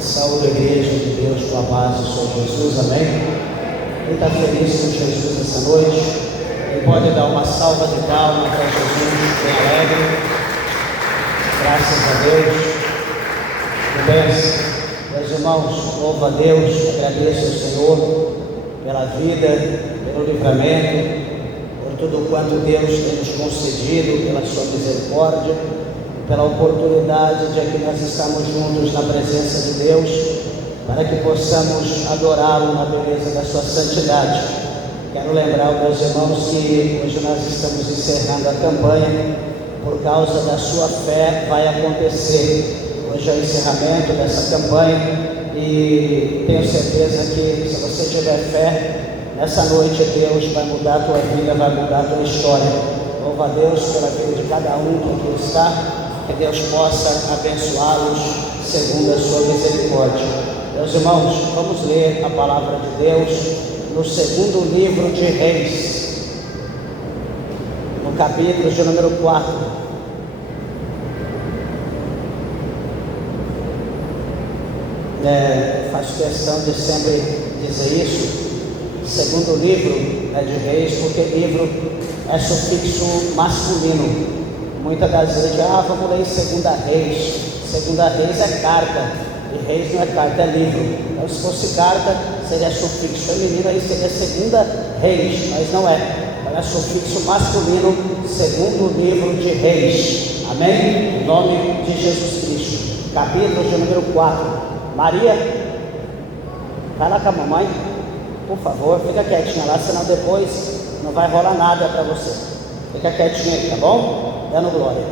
Saúde a igreja de Deus com a paz do Senhor Jesus, amém? Quem está feliz com Jesus essa noite, ele pode dar uma salva de palmas para Jesus, bem alegre. Graças a Deus. Que bênção. Meus irmãos, louvo a Deus, agradeço ao Senhor pela vida, pelo livramento, por tudo quanto Deus tem nos concedido, pela sua misericórdia, pela oportunidade de que nós estamos juntos na presença de Deus, para que possamos adorá-lo na beleza da sua santidade. Quero lembrar aos meus irmãos que hoje nós estamos encerrando a campanha, por causa da sua fé vai acontecer. Hoje é o encerramento dessa campanha e tenho certeza que se você tiver fé, nessa noite Deus vai mudar a tua vida, vai mudar a tua história. Louva a Deus pela vida de cada um que aqui está. Que Deus possa abençoá-los segundo a sua misericórdia. Meus irmãos, vamos ler a palavra de Deus no segundo livro de Reis, no capítulo de número 4. Faço questão de sempre dizer isso. Segundo livro de Reis, porque livro é sufixo masculino. Muitas das vezes, vamos ler em Segunda Reis. Segunda Reis é carta, e Reis não é carta, é livro. Então, se fosse carta, seria sufixo feminino, aí seria Segunda Reis, mas não é. Então, é sufixo masculino, segundo livro de Reis. Amém? Em nome de Jesus Cristo. Capítulo de número 4. Maria, vai lá com a mamãe, por favor, fica quietinha lá, senão depois não vai rolar nada para você. Fica quietinho aí, tá bom? Dando glória.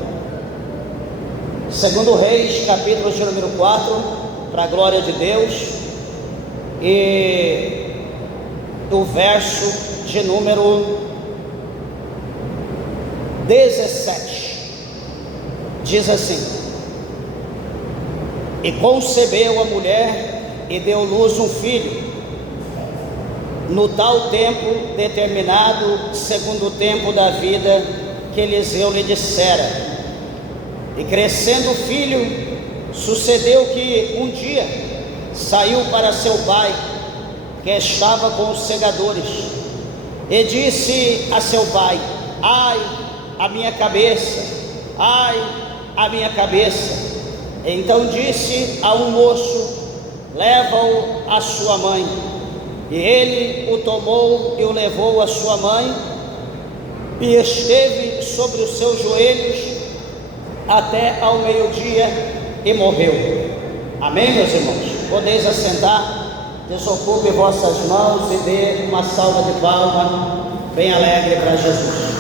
Segundo Reis, capítulo de número 4, para a glória de Deus, e o verso de número 17, diz assim: e concebeu a mulher e deu luz um filho, no tal tempo determinado, segundo o tempo da vida que Eliseu lhe dissera. E crescendo o filho, sucedeu que um dia saiu para seu pai, que estava com os segadores, e disse a seu pai: ai, a minha cabeça, ai, a minha cabeça. Então disse a um moço: leva-o à sua mãe. E ele o tomou e o levou à sua mãe, e esteve sobre os seus joelhos até ao meio-dia e morreu. Amém, meus irmãos? Podeis assentar, desocupe vossas mãos e dê uma salva de palmas bem alegre para Jesus.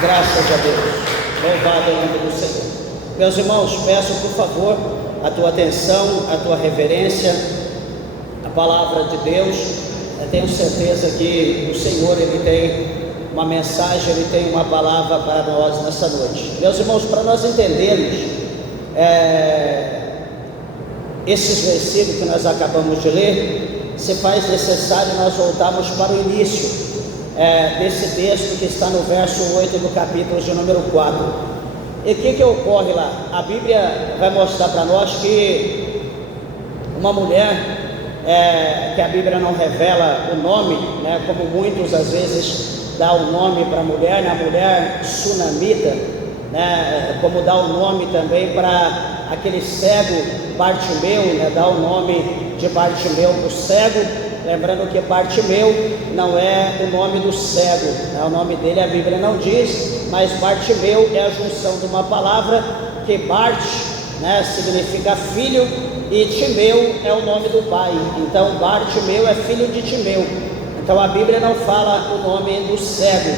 Graças a Deus, louvado é o nome do Senhor. Meus irmãos, peço por favor a tua atenção, a tua reverência, a palavra de Deus. Eu tenho certeza que o Senhor, Ele tem uma mensagem, Ele tem uma palavra para nós nessa noite. Meus irmãos, para nós entendermos esses versículos que nós acabamos de ler, se faz necessário nós voltarmos para o início desse texto que está no verso 8 do capítulo de número 4. E o que ocorre lá? A Bíblia vai mostrar para nós que uma mulher, que a Bíblia não revela o nome, né, como muitos às vezes dá o nome para a mulher, né, a mulher sunamita, né, como dá o nome também para aquele cego Bartimeu, né, dá o nome de Bartimeu para o cego, lembrando que Bartimeu não é o nome do cego, né, o nome dele a Bíblia não diz, mas Bartimeu é a junção de uma palavra que Bart, né, significa filho, e Timeu é o nome do pai. Então Bartimeu é filho de Timeu. Então a Bíblia não fala o nome do cego.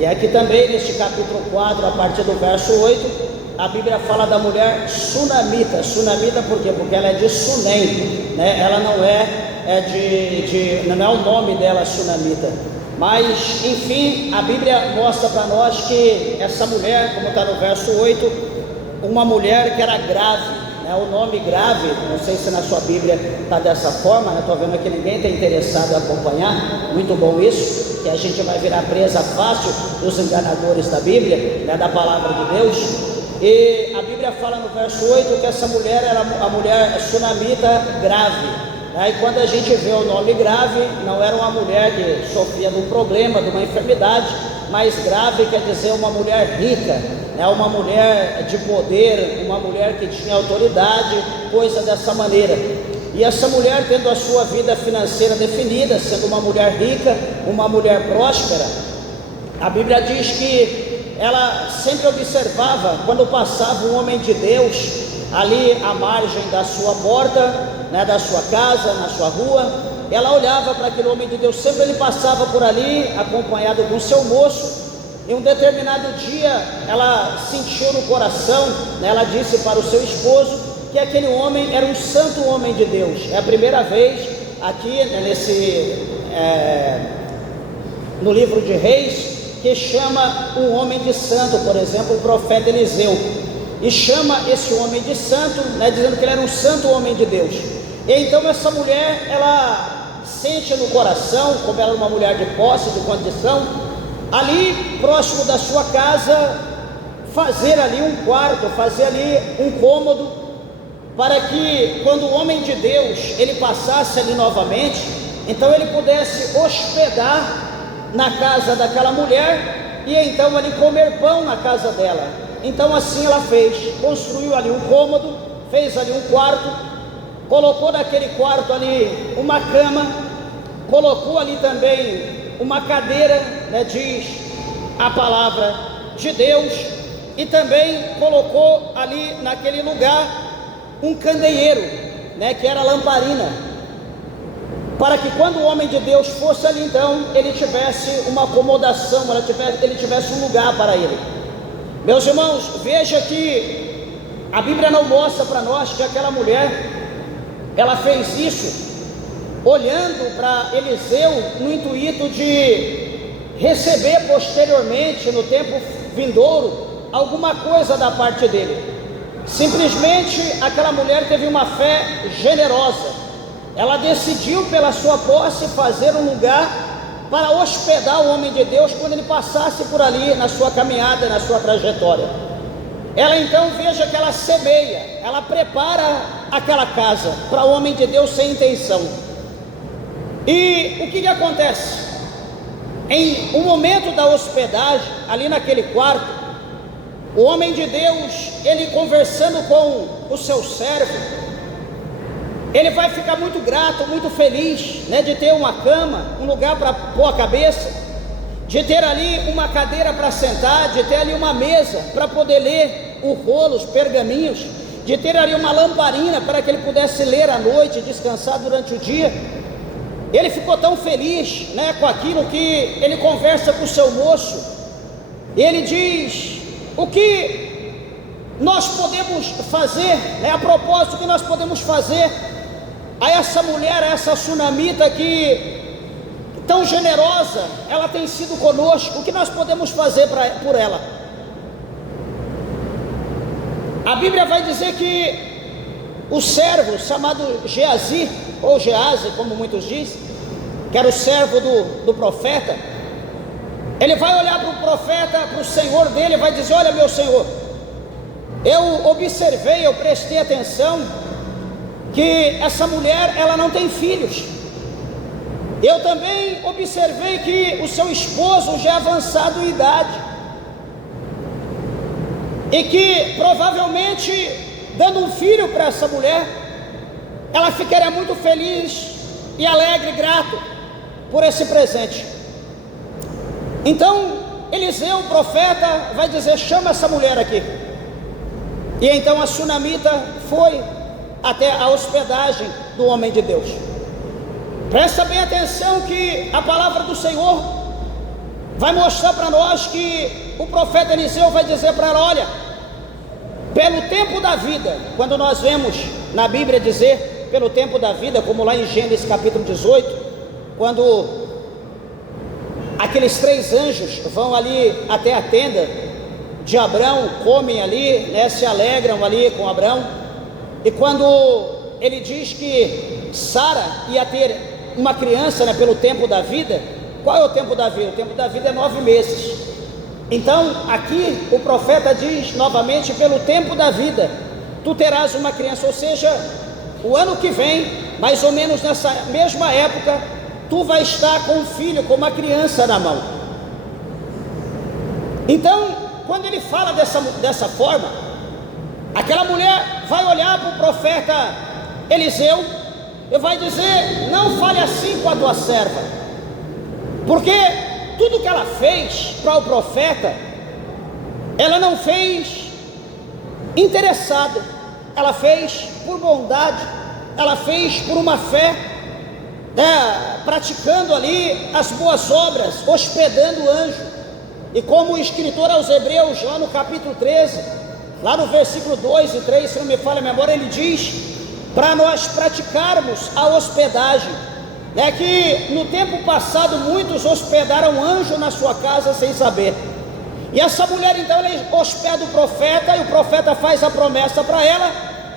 E aqui também neste capítulo 4, a partir do verso 8, a Bíblia fala da mulher sunamita. Sunamita por quê? Porque ela é de Sunem, né? Ela não não é o nome dela sunamita. Mas enfim, a Bíblia mostra para nós que essa mulher, como está no verso 8, uma mulher que era grave. O nome grave, não sei se na sua Bíblia está dessa forma, estou vendo aqui ninguém está interessado em acompanhar, muito bom isso, que a gente vai virar presa fácil dos enganadores da Bíblia, da palavra de Deus. E a Bíblia Bíblia fala no verso 8 que essa mulher era a mulher sunamita grave. Aí quando a gente vê o nome grave, não era uma mulher que sofria de um problema, de uma enfermidade, mas grave quer dizer uma mulher rica, uma mulher de poder, uma mulher que tinha autoridade, coisa dessa maneira. E essa mulher, tendo a sua vida financeira definida, sendo uma mulher rica, uma mulher próspera, a Bíblia diz que ela sempre observava quando passava um homem de Deus ali à margem da sua porta, da sua casa, na sua rua. Ela olhava para aquele homem de Deus, sempre ele passava por ali acompanhado com seu moço. Em um determinado dia ela sentiu no coração, ela disse para o seu esposo que aquele homem era um santo homem de Deus. É a primeira vez aqui no livro de Reis que chama um homem de santo, por exemplo, o profeta Eliseu, e chama esse homem de santo, dizendo que ele era um santo homem de Deus. E então essa mulher, ela sente no coração, como ela era uma mulher de posse, de condição, ali próximo da sua casa, fazer ali um quarto, fazer ali um cômodo, para que quando o homem de Deus ele passasse ali novamente, então ele pudesse hospedar na casa daquela mulher, e então ali comer pão na casa dela. Então assim ela fez, construiu ali um cômodo, fez ali um quarto, colocou naquele quarto ali uma cama, colocou ali também uma cadeira, diz a palavra de Deus, e também colocou ali naquele lugar um candeeiro, que era lamparina, para que quando o homem de Deus fosse ali, então ele tivesse uma acomodação, ele tivesse um lugar para ele. Meus irmãos, veja que a Bíblia não mostra para nós que aquela mulher, ela fez isso olhando para Eliseu no intuito de receber posteriormente, no tempo vindouro, alguma coisa da parte dele. Simplesmente aquela mulher teve uma fé generosa. Ela decidiu pela sua posse fazer um lugar para hospedar o homem de Deus quando ele passasse por ali na sua caminhada, na sua trajetória. Ela então, veja que ela semeia, ela prepara aquela casa para o homem de Deus sem intenção. E o que acontece? Em um momento da hospedagem, ali naquele quarto, o homem de Deus, ele conversando com o seu servo, ele vai ficar muito grato, muito feliz, de ter uma cama, um lugar para pôr a cabeça, de ter ali uma cadeira para sentar, de ter ali uma mesa para poder ler o rolo, os pergaminhos, de ter ali uma lamparina para que ele pudesse ler à noite, descansar durante o dia. Ele ficou tão feliz, com aquilo, que ele conversa com o seu moço, e ele diz: o que nós podemos fazer, a propósito, o que nós podemos fazer a essa mulher, a essa sunamita que tão generosa, ela tem sido conosco, o que nós podemos fazer por ela? A Bíblia vai dizer que o servo chamado Geazi, ou Geazi, como muitos dizem, que era o servo do profeta, ele vai olhar para o profeta, para o senhor dele, e vai dizer: olha, meu senhor, eu observei, eu prestei atenção que essa mulher, ela não tem filhos. Eu também observei que o seu esposo já é avançado em idade, e que provavelmente, dando um filho para essa mulher, ela ficaria muito feliz e alegre e grato por esse presente. Então Eliseu, o profeta, vai dizer: chama essa mulher aqui. E então a sunamita foi até a hospedagem do homem de Deus. Presta bem atenção que a palavra do Senhor vai mostrar para nós que o profeta Eliseu vai dizer para ela: olha, pelo tempo da vida, quando nós vemos na Bíblia dizer pelo tempo da vida, como lá em Gênesis capítulo 18, quando aqueles 3 anjos vão ali até a tenda de Abrão, comem ali, se alegram ali com Abrão, e quando ele diz que Sara ia ter uma criança, pelo tempo da vida, qual é o tempo da vida? O tempo da vida é 9 meses. Então aqui o profeta diz novamente: pelo tempo da vida tu terás uma criança, ou seja, o ano que vem, mais ou menos nessa mesma época, tu vai estar com um filho, com uma criança na mão. Então, quando ele fala dessa forma, aquela mulher vai olhar para o profeta Eliseu e vai dizer: não fale assim com a tua serva, porque tudo que ela fez para o profeta, ela não fez interessado, ela fez por bondade, ela fez por uma fé, praticando ali as boas obras, hospedando o anjo. E como o escritor aos Hebreus, lá no capítulo 13, lá no versículo 2 e 3, se não me falha a memória, ele diz para nós praticarmos a hospedagem. É que no tempo passado muitos hospedaram anjo na sua casa sem saber. E essa mulher então, ela hospeda o profeta, e o profeta faz a promessa para ela.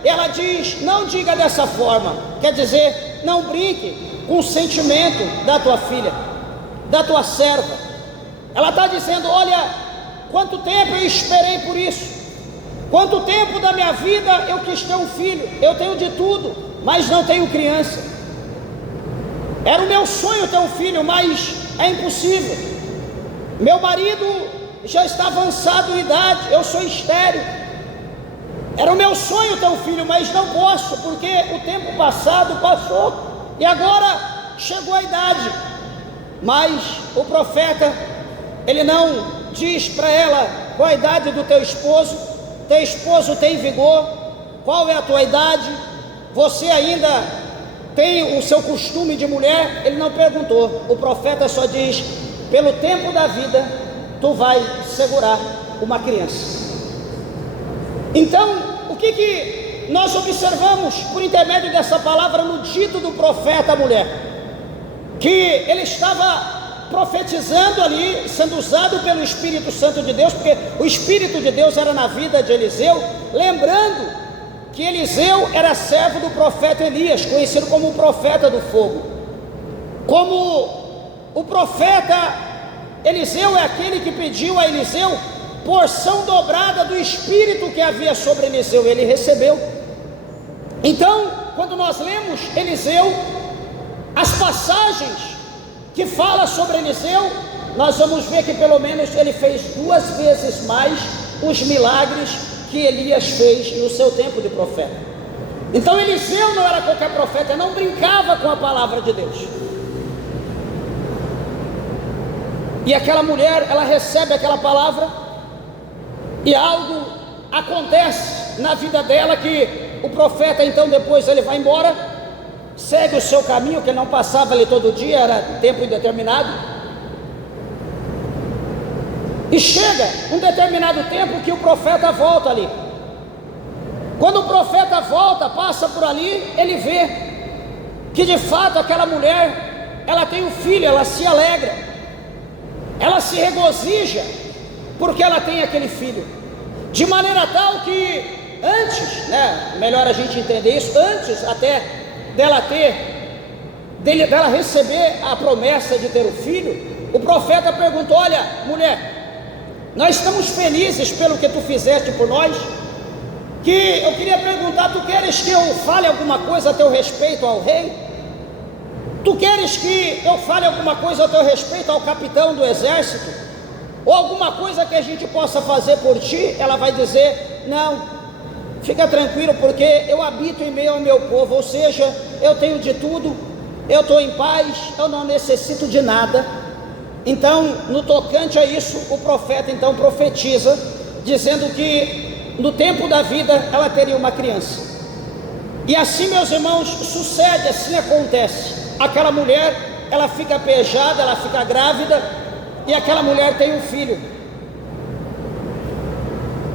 Ela diz: não diga dessa forma, quer dizer, não brinque com o sentimento da tua filha, da tua serva. Ela está dizendo: olha, quanto tempo eu esperei por isso, quanto tempo da minha vida eu quis ter um filho, eu tenho de tudo, mas não tenho criança. Era o meu sonho ter um filho, mas é impossível. Meu marido já está avançado em idade, eu sou estéril. Era o meu sonho ter um filho, mas não posso, porque o tempo passado passou e agora chegou a idade. Mas o profeta, ele não diz para ela qual a idade do teu esposo tem vigor, qual é a tua idade, você ainda tem o seu costume de mulher. Ele não perguntou. O profeta só diz: pelo tempo da vida tu vai segurar uma criança. Então, o que nós observamos por intermédio dessa palavra no dito do profeta à mulher? Que ele estava profetizando ali, sendo usado pelo Espírito Santo de Deus, porque o Espírito de Deus era na vida de Eliseu, lembrando que Eliseu era servo do profeta Elias, conhecido como o profeta do fogo. Como o profeta Eliseu é aquele que pediu a Eliseu porção dobrada do Espírito que havia sobre Eliseu, ele recebeu. Então, quando nós lemos Eliseu, as passagens que fala sobre Eliseu, nós vamos ver que pelo menos ele fez 2 vezes mais os milagres que Elias fez no seu tempo de profeta. Então Eliseu não era qualquer profeta, não brincava com a palavra de Deus. E aquela mulher, ela recebe aquela palavra, e algo acontece na vida dela, que o profeta então depois ele vai embora, segue o seu caminho, que ele não passava ali todo dia, era tempo indeterminado. E chega um determinado tempo que o profeta volta ali. Quando o profeta volta, passa por ali, ele vê que de fato aquela mulher, ela tem um filho, ela se alegra, ela se regozija, porque ela tem aquele filho, de maneira tal que antes, melhor a gente entender isso, antes até dela receber a promessa de ter o filho, o profeta perguntou: olha, mulher, nós estamos felizes pelo que tu fizeste por nós, que eu queria perguntar, tu queres que eu fale alguma coisa a teu respeito ao rei? Tu queres que eu fale alguma coisa a teu respeito ao capitão do exército? Ou alguma coisa que a gente possa fazer por ti? Ela vai dizer: não, fica tranquilo, porque eu habito em meio ao meu povo, ou seja, eu tenho de tudo, eu estou em paz, eu não necessito de nada. Então, no tocante a isso, o profeta então profetiza, dizendo que no tempo da vida ela teria uma criança. E assim, meus irmãos, sucede, assim acontece. Aquela mulher, ela fica pejada, ela fica grávida, e aquela mulher tem um filho.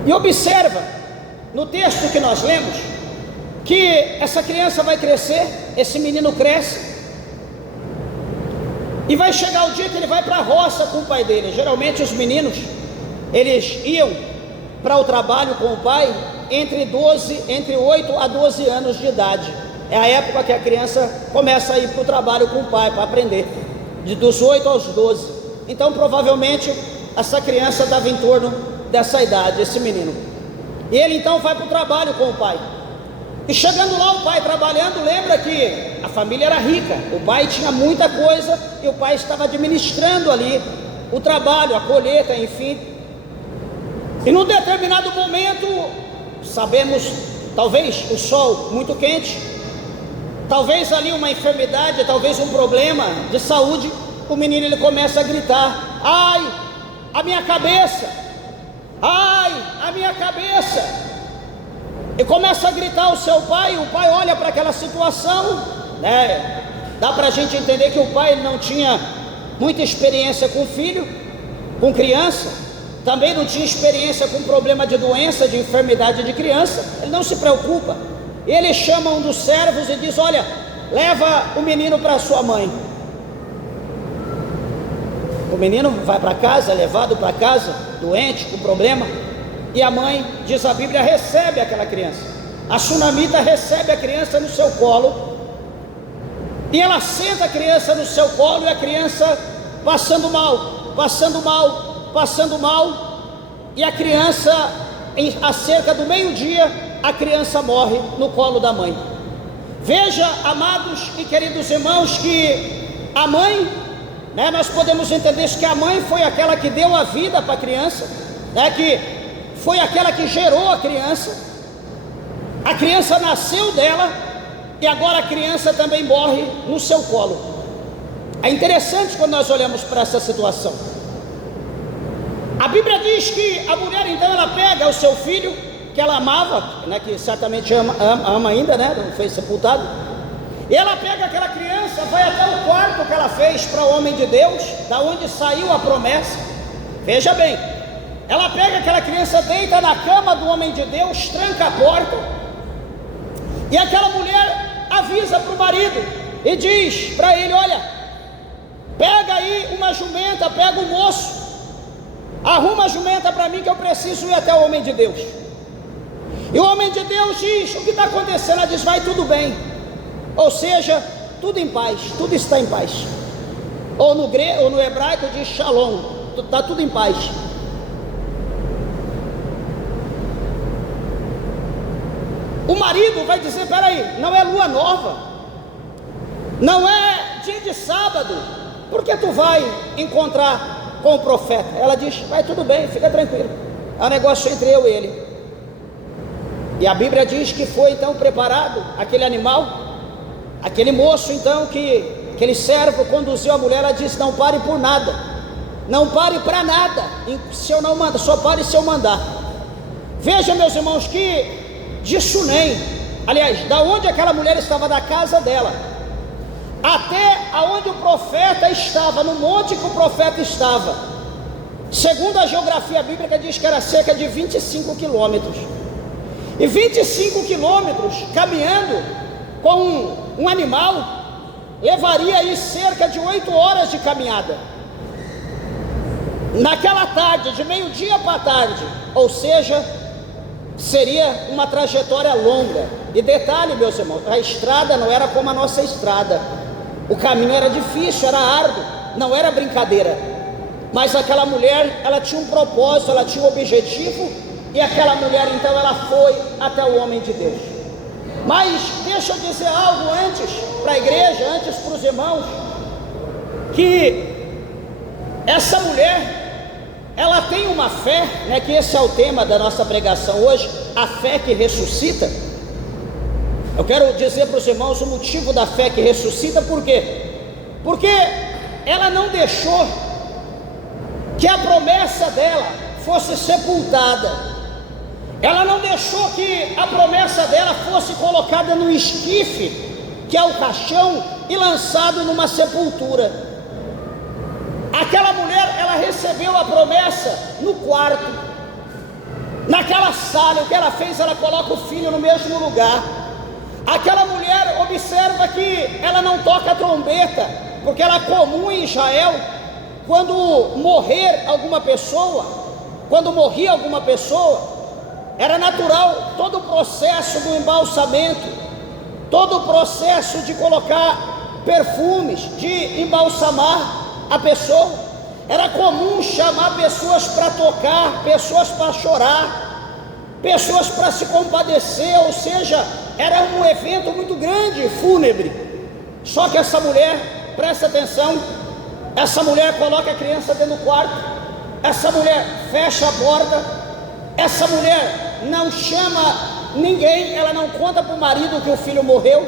E observa, no texto que nós lemos, que essa criança vai crescer, esse menino cresce, e vai chegar o dia que ele vai para a roça com o pai dele. Geralmente os meninos, eles iam para o trabalho com o pai entre 8 a 12 anos de idade. É a época que a criança começa a ir para o trabalho com o pai, para aprender, dos 8 aos 12. Então provavelmente essa criança estava em torno dessa idade, esse menino. E ele então vai para o trabalho com o pai. E chegando lá, o pai trabalhando, lembra que a família era rica, o pai tinha muita coisa e o pai estava administrando ali o trabalho, a colheita, enfim. E num determinado momento, sabemos, talvez o sol muito quente, talvez ali uma enfermidade, talvez um problema de saúde, o menino ele começa a gritar: ai, a minha cabeça, ai, a minha cabeça. E começa a gritar o seu pai. O pai olha para aquela situação, né? Dá para a gente entender que o pai não tinha muita experiência com filho, com criança, também não tinha experiência com problema de doença, de enfermidade de criança. Ele não se preocupa. Ele chama um dos servos e diz: olha, leva o menino para sua mãe. O menino vai para casa, levado para casa, doente, com problema. E a mãe, diz a Bíblia, recebe aquela criança. A sunamita recebe a criança no seu colo, e ela senta a criança no seu colo, e a criança passando mal, passando mal, passando mal. E a criança, a cerca do meio-dia, a criança morre no colo da mãe. Veja, amados e queridos irmãos, que a mãe, né, nós podemos entender isso, que a mãe foi aquela que deu a vida para a criança, né, que foi aquela que gerou a criança nasceu dela, e agora a criança também morre no seu colo. É interessante quando nós olhamos para essa situação. A Bíblia diz que a mulher então ela pega o seu filho, que ela amava, né, que certamente ama ainda, né, não foi sepultado, e ela pega aquela criança, vai até o quarto que ela fez para o homem de Deus, da onde saiu a promessa. Veja bem, ela pega aquela criança, deita na cama do homem de Deus, tranca a porta, e aquela mulher avisa para o marido e diz para ele: olha, pega aí uma jumenta, pega um moço, arruma a jumenta para mim que eu preciso ir até o homem de Deus. E o homem de Deus diz: o que está acontecendo? Ela diz: vai tudo bem, ou seja, tudo em paz, tudo está em paz. Ou no hebraico diz shalom, está tudo em paz. O marido vai dizer: peraí, não é lua nova, não é dia de sábado, por que tu vai encontrar com o profeta? Ela diz: vai tudo bem, fica tranquilo, é um negócio entre eu e ele. E a Bíblia diz que foi então preparado aquele animal, aquele moço então, que aquele servo conduziu a mulher. Ela disse: não pare por nada, não pare para nada, se eu não mandar, só pare se eu mandar. Veja, meus irmãos, que de Sunem, aliás, da onde aquela mulher estava, da casa dela, até aonde o profeta estava, no monte que o profeta estava, segundo a geografia bíblica, diz que era cerca de 25 quilômetros. E 25 quilômetros caminhando com um animal levaria aí cerca de 8 horas de caminhada. Naquela tarde, de meio-dia para tarde, ou seja, seria uma trajetória longa. E detalhe, meus irmãos, a estrada não era como a nossa estrada, o caminho era difícil, era árduo, não era brincadeira. Mas aquela mulher, ela tinha um propósito, ela tinha um objetivo, e aquela mulher então ela foi até o homem de Deus. Mas deixa eu dizer algo antes para a igreja, antes para os irmãos, que essa mulher, ela tem uma fé, né, que esse é o tema da nossa pregação hoje, a fé que ressuscita. Eu quero dizer para os irmãos o motivo da fé que ressuscita. Por quê? Porque ela não deixou que a promessa dela fosse sepultada, ela não deixou que a promessa dela fosse colocada no esquife, que é o caixão, e lançado numa sepultura. Aquela mulher, ela recebeu a promessa no quarto, naquela sala. O que ela fez? Ela coloca o filho no mesmo lugar. Aquela mulher, observa que ela não toca trombeta, porque era comum em Israel, quando morria alguma pessoa, era natural todo o processo do embalsamento, todo o processo de colocar perfumes, de embalsamar a pessoa. Era comum chamar pessoas para tocar, pessoas para chorar, pessoas para se compadecer, ou seja, era um evento muito grande, fúnebre. Só que essa mulher, presta atenção, essa mulher coloca a criança dentro do quarto, essa mulher fecha a porta, essa mulher não chama ninguém, ela não conta para o marido que o filho morreu,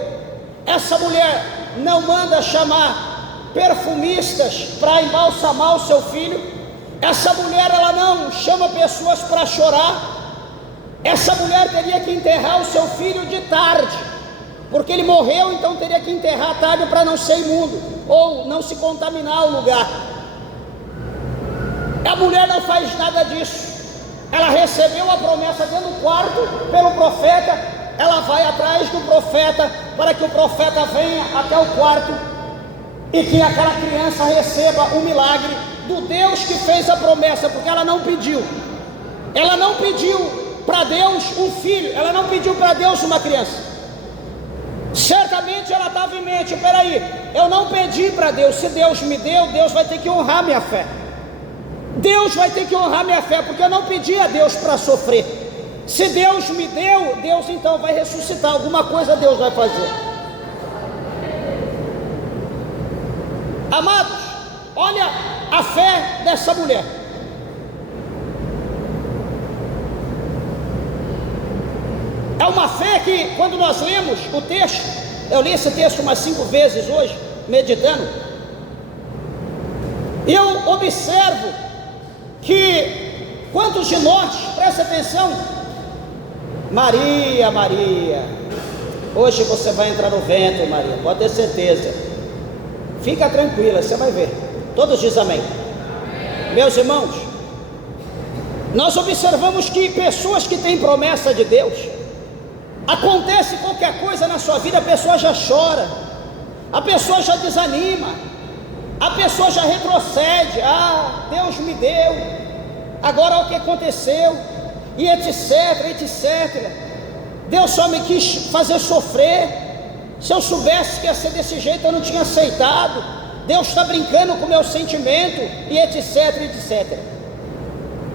essa mulher não manda chamar perfumistas para embalsamar o seu filho, essa mulher ela não chama pessoas para chorar, essa mulher teria que enterrar o seu filho de tarde, porque ele morreu, então teria que enterrar à tarde para não ser imundo, ou não se contaminar o lugar. A mulher não faz nada disso, ela recebeu a promessa dentro do quarto pelo profeta, ela vai atrás do profeta, para que o profeta venha até o quarto, e que aquela criança receba o milagre do Deus que fez a promessa, porque ela não pediu para Deus um filho, ela não pediu para Deus uma criança. Certamente ela estava em mente, peraí, eu não pedi para Deus, se Deus me deu, Deus vai ter que honrar minha fé, Deus vai ter que honrar minha fé, porque eu não pedi a Deus para sofrer. Se Deus me deu, Deus então vai ressuscitar, alguma coisa Deus vai fazer. Amados, olha a fé dessa mulher. É uma fé que, quando nós lemos o texto, eu li esse texto umas 5 vezes hoje, meditando, e eu observo que quantos de nós, presta atenção, Maria, Maria, hoje você vai entrar no ventre, Maria, pode ter certeza, fica tranquila, você vai ver, todos dizem amém. Meus irmãos, nós observamos que pessoas que têm promessa de Deus, acontece qualquer coisa na sua vida, a pessoa já chora, a pessoa já desanima, a pessoa já retrocede, Deus me deu, agora o que aconteceu, e etc, etc, Deus só me quis fazer sofrer, se eu soubesse que ia ser desse jeito eu não tinha aceitado, Deus está brincando com o meu sentimento, e etc, etc.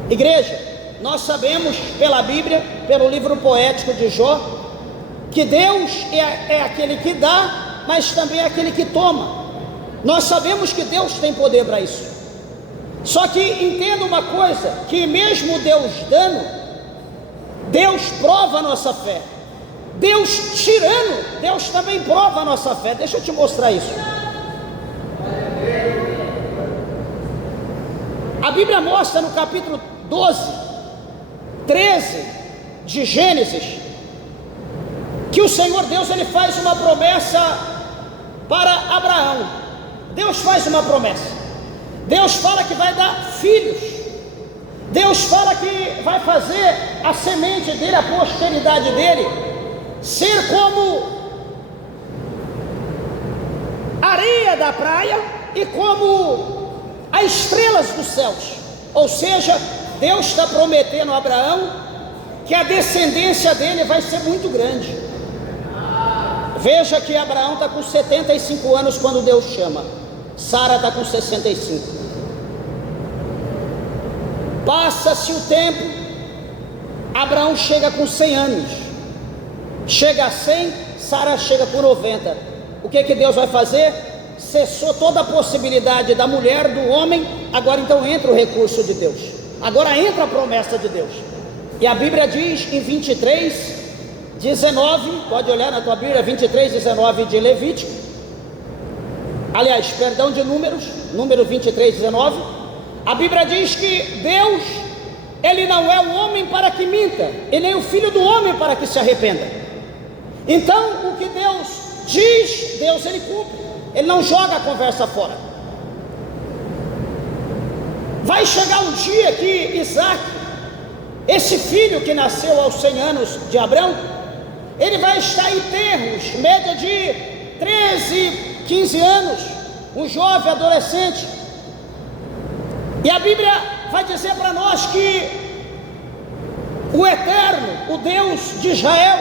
Igreja, nós sabemos pela Bíblia, pelo livro poético de Jó, que Deus é aquele que dá, mas também é aquele que toma. Nós sabemos que Deus tem poder para isso. Só que entenda uma coisa, que mesmo Deus dando, Deus prova a nossa fé. Deus tirando, Deus também prova a nossa fé. Deixa eu te mostrar isso. A Bíblia mostra no capítulo 12, 13 de Gênesis, que o Senhor Deus, ele faz uma promessa para Abraão. Deus faz uma promessa, Deus fala que vai dar filhos, Deus fala que vai fazer a semente dele, a posteridade dele, ser como areia da praia e como as estrelas dos céus. Ou seja, Deus está prometendo a Abraão que a descendência dele vai ser muito grande. Veja que Abraão está com 75 anos quando Deus chama, Sara está com 65. Passa-se o tempo, Abraão chega com 100 anos, chega a 100, Sara chega com 90. O que Deus vai fazer? Cessou toda a possibilidade da mulher, do homem, agora então entra o recurso de Deus, agora entra a promessa de Deus. E a Bíblia diz em 23, 19, pode olhar na tua Bíblia, 23, 19 de Levítico, aliás, perdão, de número 23, 19, a Bíblia diz que Deus, ele não é o homem para que minta, e nem o filho do homem para que se arrependa. Então, o que Deus diz, Deus ele cumpre, ele não joga a conversa fora. Vai chegar um dia que Isaac, esse filho que nasceu aos 100 anos de Abraão, ele vai estar em termos, média de 13, 15 anos, um jovem adolescente. E a Bíblia vai dizer para nós que o Eterno, o Deus de Israel,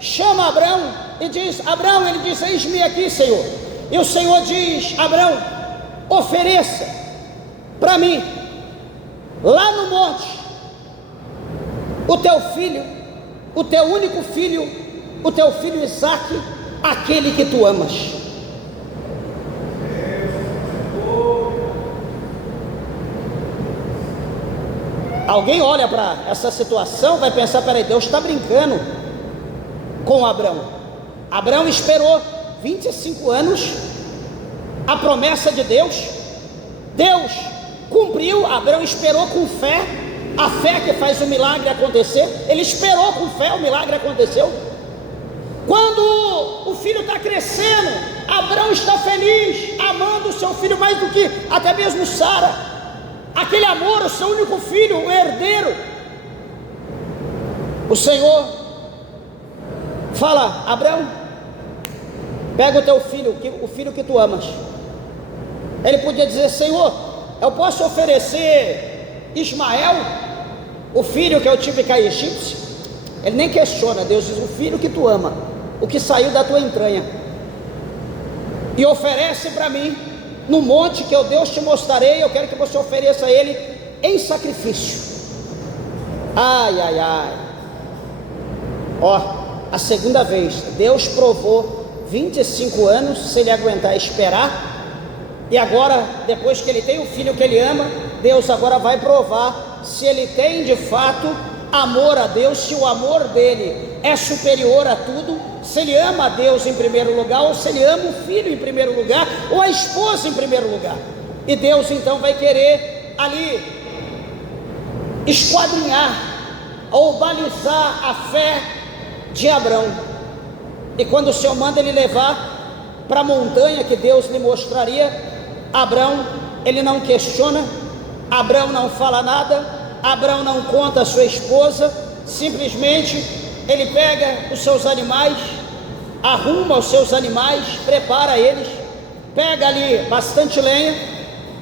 chama Abraão e diz: Abraão, ele diz: eis-me aqui, Senhor. E o Senhor diz: Abraão, ofereça para mim, lá no monte, o teu filho, o teu único filho, o teu filho Isaque, aquele que tu amas. Alguém olha para essa situação, vai pensar: peraí, Deus está brincando com Abraão. Abraão esperou 25 anos a promessa de Deus, Deus cumpriu. Abraão esperou com fé, a fé que faz o milagre acontecer. Ele esperou com fé, o milagre aconteceu. Quando o filho está crescendo, Abraão está feliz, amando o seu filho mais do que até mesmo Sara. Aquele amor, o seu único filho, o herdeiro. O Senhor fala: Abraão, pega o teu filho, o filho que tu amas. Ele podia dizer: Senhor, eu posso oferecer Ismael, o filho que eu tive com a egípcia? Ele nem questiona. Deus diz: o filho que tu ama, o que saiu da tua entranha, e oferece para mim no monte que eu, Deus, te mostrarei. Eu quero que você ofereça ele em sacrifício. Ai, ai, ai. Ó, a segunda vez, Deus provou 25 anos, se ele aguentar esperar. E agora, depois que ele tem o filho que ele ama, Deus agora vai provar se ele tem de fato amor a Deus, se o amor dele é superior a tudo, se ele ama a Deus em primeiro lugar, ou se ele ama o filho em primeiro lugar, ou a esposa em primeiro lugar. E Deus então vai querer ali esquadrinhar ou balizar a fé de Abraão. E quando o Senhor manda ele levar para a montanha que Deus lhe mostraria, Abraão, ele não questiona, Abraão não fala nada, Abraão não conta a sua esposa, simplesmente ele pega os seus animais, arruma os seus animais, prepara eles, pega ali bastante lenha,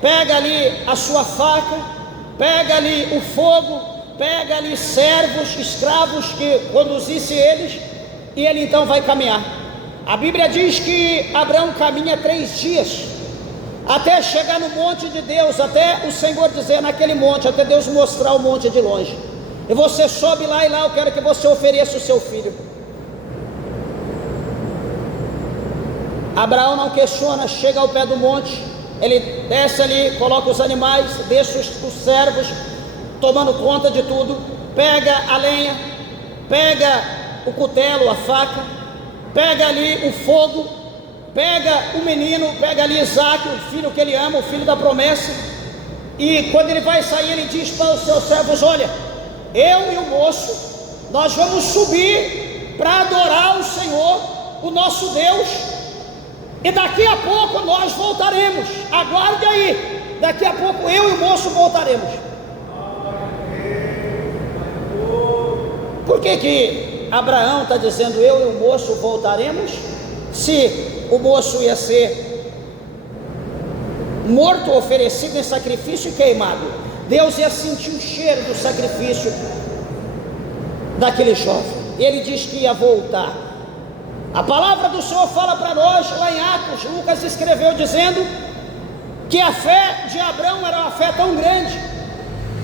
pega ali a sua faca, pega ali o fogo, pega ali servos, escravos que conduzisse eles, e ele então vai caminhar. A Bíblia diz que Abraão caminha 3 dias, até chegar no monte de Deus, até o Senhor dizer naquele monte, até Deus mostrar o monte de longe. E você sobe lá, e lá eu quero que você ofereça o seu filho. Abraão não questiona, chega ao pé do monte, ele desce ali, coloca os animais, deixa os servos tomando conta de tudo, pega a lenha, pega o cutelo, a faca, pega ali o fogo, pega o menino, pega ali Isaque, o filho que ele ama, o filho da promessa. E quando ele vai sair, ele diz para os seus servos: olha, eu e o moço, nós vamos subir para adorar o Senhor, o nosso Deus, e daqui a pouco nós voltaremos. Aguarde aí, daqui a pouco eu e o moço voltaremos. Por que Abraão está dizendo eu e o moço voltaremos, se o moço ia ser morto, oferecido em sacrifício e queimado? Deus ia sentir o cheiro do sacrifício daquele jovem. Ele diz que ia voltar. A palavra do Senhor fala para nós lá em Atos, Lucas escreveu dizendo que a fé de Abraão era uma fé tão grande,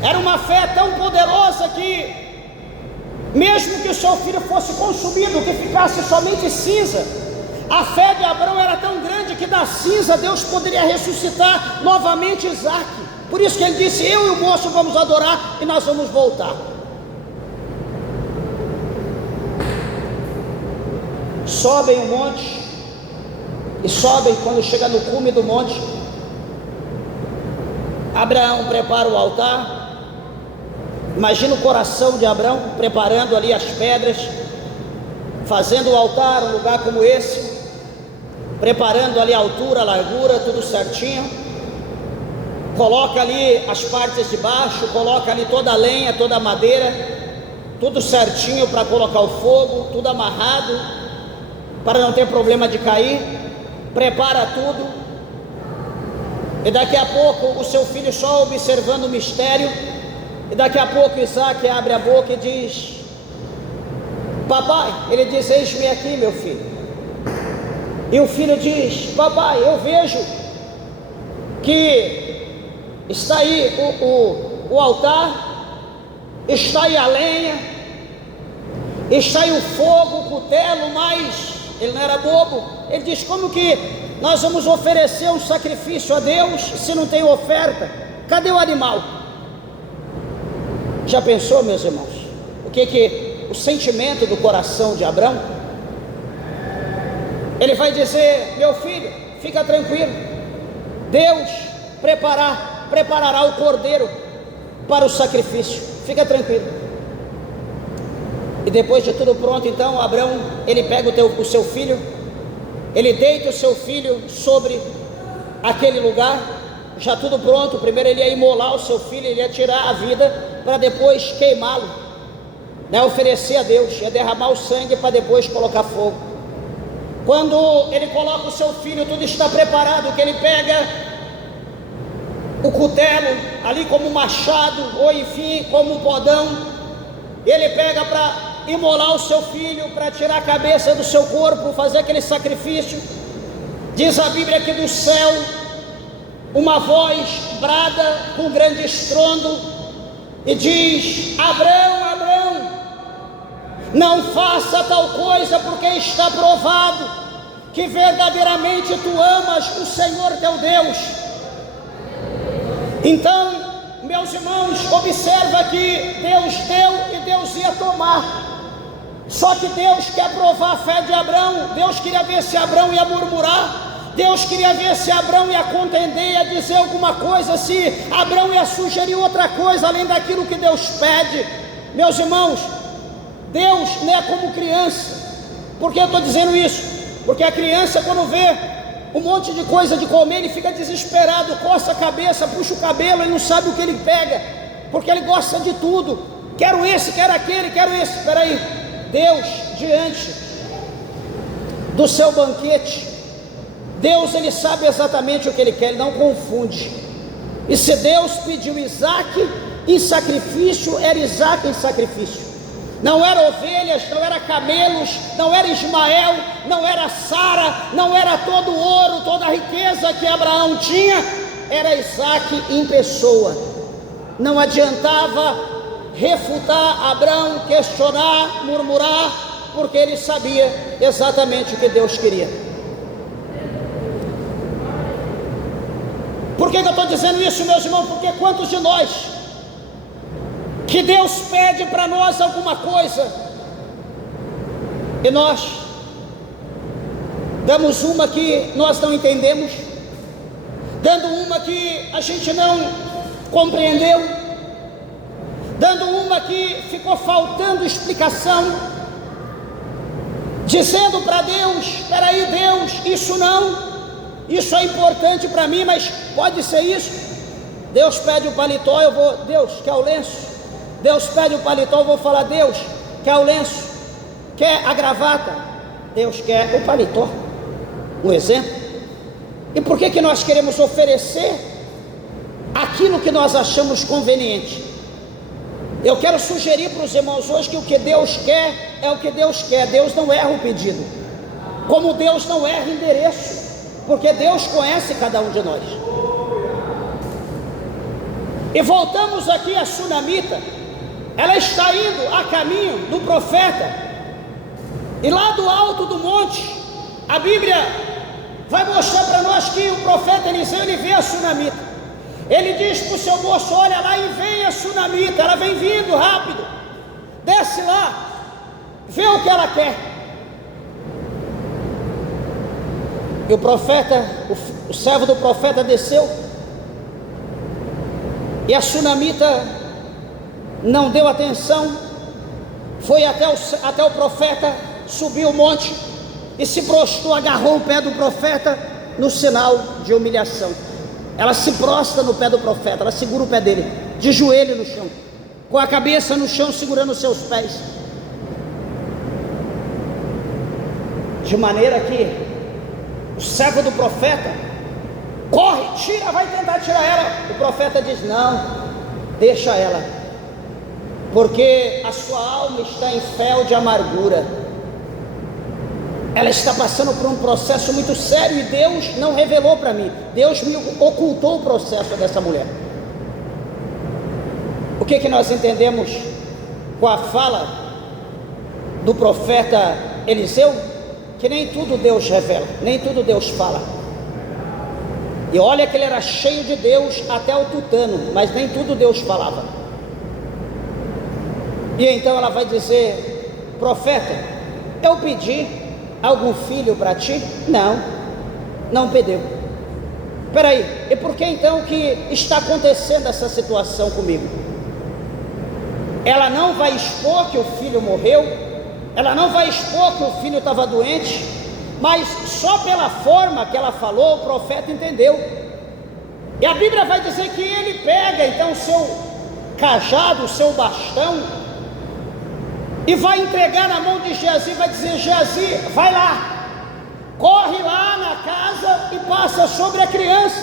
era uma fé tão poderosa, que mesmo que o seu filho fosse consumido, que ficasse somente cinza, a fé de Abraão era tão grande que da cinza Deus poderia ressuscitar novamente Isaque. Por isso que ele disse: eu e o moço vamos adorar e nós vamos voltar. Sobem o monte, e sobem. Quando chega no cume do monte, Abraão prepara o altar. Imagina o coração de Abraão preparando ali as pedras, fazendo o altar, um lugar como esse, preparando ali a altura, a largura, tudo certinho. Coloca ali as partes de baixo, coloca ali toda a lenha, toda a madeira, tudo certinho para colocar o fogo, tudo amarrado, para não ter problema de cair. Prepara tudo, e daqui a pouco o seu filho só observando o mistério. E daqui a pouco Isaque abre a boca e diz: papai, ele diz: eis-me aqui, meu filho. E o filho diz: papai, eu vejo que Está aí o altar, está aí a lenha, está aí o fogo, o cutelo, mas ele não era bobo. Ele diz: como que nós vamos oferecer um sacrifício a Deus se não tem oferta? Cadê o animal? Já pensou, meus irmãos, o sentimento do coração de Abrão? Ele vai dizer: meu filho, fica tranquilo, Deus preparará o cordeiro para o sacrifício, fica tranquilo. E depois de tudo pronto, então Abrão, ele pega o seu filho, ele deita o seu filho sobre aquele lugar, já tudo pronto. Primeiro ele ia imolar o seu filho, ele ia tirar a vida, para depois queimá-lo, né? Oferecer a Deus, ia derramar o sangue para depois colocar fogo. Quando ele coloca o seu filho, tudo está preparado, que ele pega o cutelo ali como machado, ou enfim, como bodão, ele pega para imolar o seu filho, para tirar a cabeça do seu corpo, fazer aquele sacrifício. Diz a Bíblia que do céu uma voz brada com grande estrondo e diz: Abrão, Abrão, não faça tal coisa, porque está provado que verdadeiramente tu amas o Senhor teu Deus. Então, meus irmãos, observa que Deus deu e Deus ia tomar. Só que Deus quer provar a fé de Abrão. Deus queria ver se Abrão ia murmurar, Deus queria ver se Abrão ia contender, ia dizer alguma coisa, se Abrão ia sugerir outra coisa além daquilo que Deus pede. Meus irmãos, Deus não é como criança. Por que eu estou dizendo isso? Porque a criança, quando vê um monte de coisa de comer, ele fica desesperado, coça a cabeça, puxa o cabelo, ele não sabe o que ele pega, porque ele gosta de tudo. Quero esse, quero aquele, quero esse. Espera aí, Deus, diante do seu banquete, Deus, ele sabe exatamente o que ele quer, ele não confunde. E se Deus pediu Isaac em sacrifício, era Isaac em sacrifício. Não era ovelhas, não era camelos, não era Ismael, não era Sara, não era todo o ouro, toda a riqueza que Abraão tinha, era Isaac em pessoa. Não adiantava refutar Abraão, questionar, murmurar, porque ele sabia exatamente o que Deus queria. Por que eu estou dizendo isso, meus irmãos? Porque quantos de nós que Deus pede para nós alguma coisa e nós damos uma que nós não entendemos, dando uma que a gente não compreendeu, dando uma que ficou faltando explicação, dizendo para Deus: espera aí, Deus, isso não, isso é importante para mim, mas pode ser isso. Deus pede o paletó, eu vou: Deus, quer o lenço? Deus pede o paletó, eu vou falar: Deus, quer o lenço? Quer a gravata? Deus quer o paletó. Um exemplo. E por que nós queremos oferecer aquilo que nós achamos conveniente? Eu quero sugerir para os irmãos hoje que o que Deus quer é o que Deus quer. Deus não erra o pedido, como Deus não erra endereço, porque Deus conhece cada um de nós. E voltamos aqui a Sunamita. Ela está indo a caminho do profeta, e lá do alto do monte, a Bíblia vai mostrar para nós que o profeta Eliseu, ele vê a Sunamita. Ele diz para o seu moço: olha lá, e vem a Sunamita, ela vem vindo rápido, desce lá, vê o que ela quer. E o profeta, o servo do profeta desceu, e a Sunamita não deu atenção, foi até o profeta, subiu o monte e se prostrou, agarrou o pé do profeta no sinal de humilhação. Ela se prostra no pé do profeta, ela segura o pé dele, de joelho no chão, com a cabeça no chão, segurando os seus pés, de maneira que o servo do profeta corre, tira, vai tentar tirar ela. O profeta diz: não, deixa ela, porque a sua alma está em fel de amargura. Ela está passando por um processo muito sério e Deus não revelou para mim. Deus me ocultou o processo dessa mulher. que nós entendemos com a fala do profeta Eliseu? Que nem tudo Deus revela, nem tudo Deus fala. E olha que ele era cheio de Deus até o tutano, mas nem tudo Deus falava. E então ela vai dizer: profeta, eu pedi algum filho para ti? Não pediu. Espera aí, e por que então que está acontecendo essa situação comigo? Ela não vai expor que o filho morreu, ela não vai expor que o filho estava doente, mas só pela forma que ela falou, o profeta entendeu. E a Bíblia vai dizer que ele pega então o seu cajado, o seu bastão, e vai entregar na mão de Geazi, vai dizer: Geazi, vai lá, corre lá na casa e passa sobre a criança,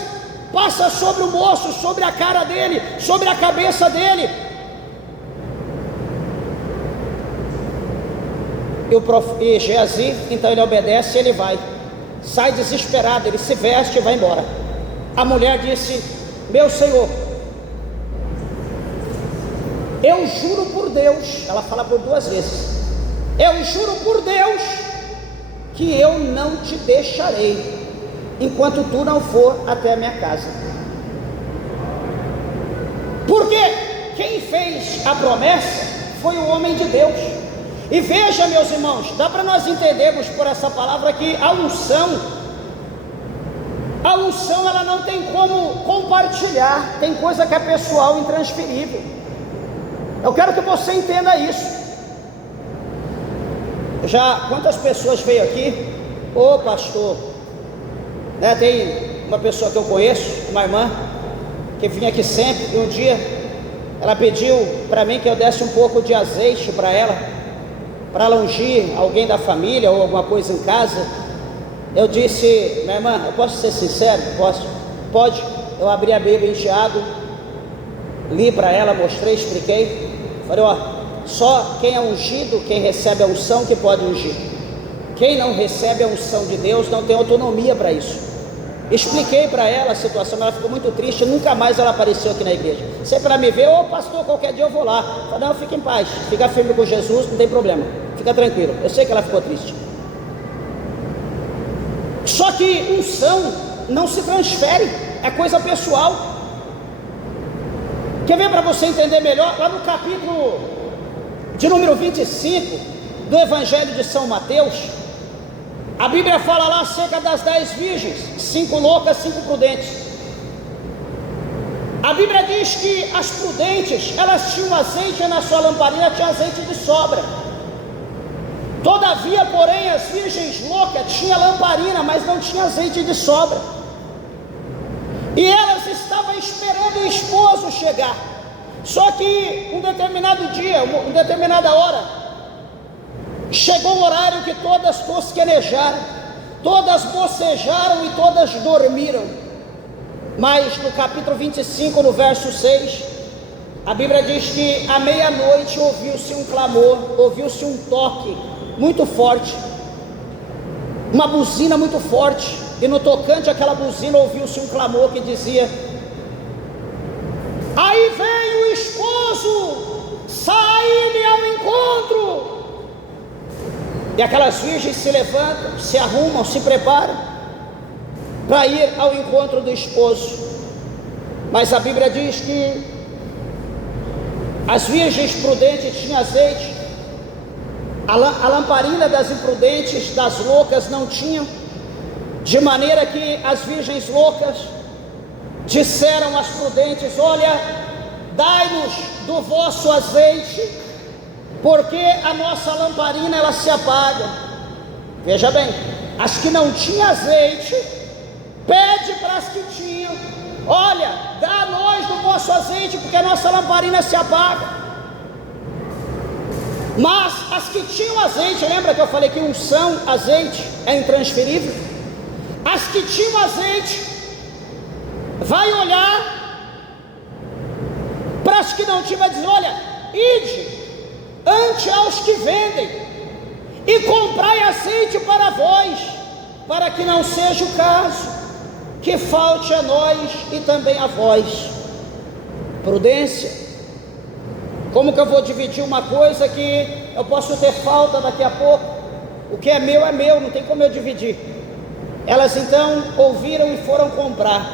passa sobre o moço, sobre a cara dele, sobre a cabeça dele. E Geazi, então ele obedece e ele vai, sai desesperado, ele se veste e vai embora. A mulher disse: meu senhor, eu juro por Deus, ela fala por 2 vezes, eu juro por Deus que eu não te deixarei enquanto tu não for até a minha casa. Porque quem fez a promessa foi o homem de Deus. E veja, meus irmãos, dá para nós entendermos por essa palavra que a unção ela não tem como compartilhar, tem coisa que é pessoal, intransferível. Eu quero que você entenda isso. Quantas pessoas veio aqui? Ô pastor, né, tem uma pessoa que eu conheço, uma irmã, que vinha aqui sempre, e um dia ela pediu para mim que eu desse um pouco de azeite para ela ungir alguém da família ou alguma coisa em casa. Eu disse: minha irmã, eu posso ser sincero? Posso? Pode. Eu abri a Bíblia em Tiago, li para ela, mostrei, expliquei. Falei: ó, só quem é ungido, quem recebe a unção que pode ungir. Quem não recebe a unção de Deus não tem autonomia para isso. Expliquei para ela a situação, ela ficou muito triste, nunca mais ela apareceu aqui na igreja. Sempre ela me vê: ô pastor, qualquer dia eu vou lá. Falei: não, fica em paz, fica firme com Jesus, não tem problema, fica tranquilo. Eu sei que ela ficou triste. Só que unção não se transfere, é coisa pessoal. Quer ver para você entender melhor? Lá no capítulo de número 25 do Evangelho de São Mateus, a Bíblia fala lá acerca das 10 virgens, 5 loucas, 5 prudentes. A Bíblia diz que as prudentes, elas tinham azeite na sua lamparina, tinha azeite de sobra. Todavia, porém, as virgens loucas tinham lamparina, mas não tinha azeite de sobra. E elas estavam esperando o esposo chegar. Só que um determinado dia, uma determinada hora, chegou o horário que todas tosquenejaram, todas bocejaram e todas dormiram. Mas no capítulo 25, no verso 6, a Bíblia diz que à meia-noite ouviu-se um clamor, ouviu-se um toque muito forte, uma buzina muito forte, e no tocante àquela buzina ouviu-se um clamor que dizia: aí vem o esposo, sai-lhe ao encontro. E aquelas virgens se levantam, se arrumam, se preparam para ir ao encontro do esposo. Mas a Bíblia diz que as virgens prudentes tinham azeite, a lamparina das imprudentes, das loucas, não tinham. De maneira que as virgens loucas disseram às prudentes: olha, dai-nos do vosso azeite, porque a nossa lamparina ela se apaga. Veja bem, as que não tinham azeite, pede para as que tinham: olha, dá a nós do vosso azeite, porque a nossa lamparina se apaga. Mas as que tinham azeite, lembra que eu falei que unção, azeite é intransferível? As que tinham azeite, vai olhar para as que não tinham, vai dizer: olha, ide ante aos que vendem e comprai azeite para vós, para que não seja o caso que falte a nós e também a vós. Prudência, Como que eu vou dividir uma coisa que eu posso ter falta daqui a pouco? O que é meu, não tem como eu dividir. Elas então ouviram e foram comprar.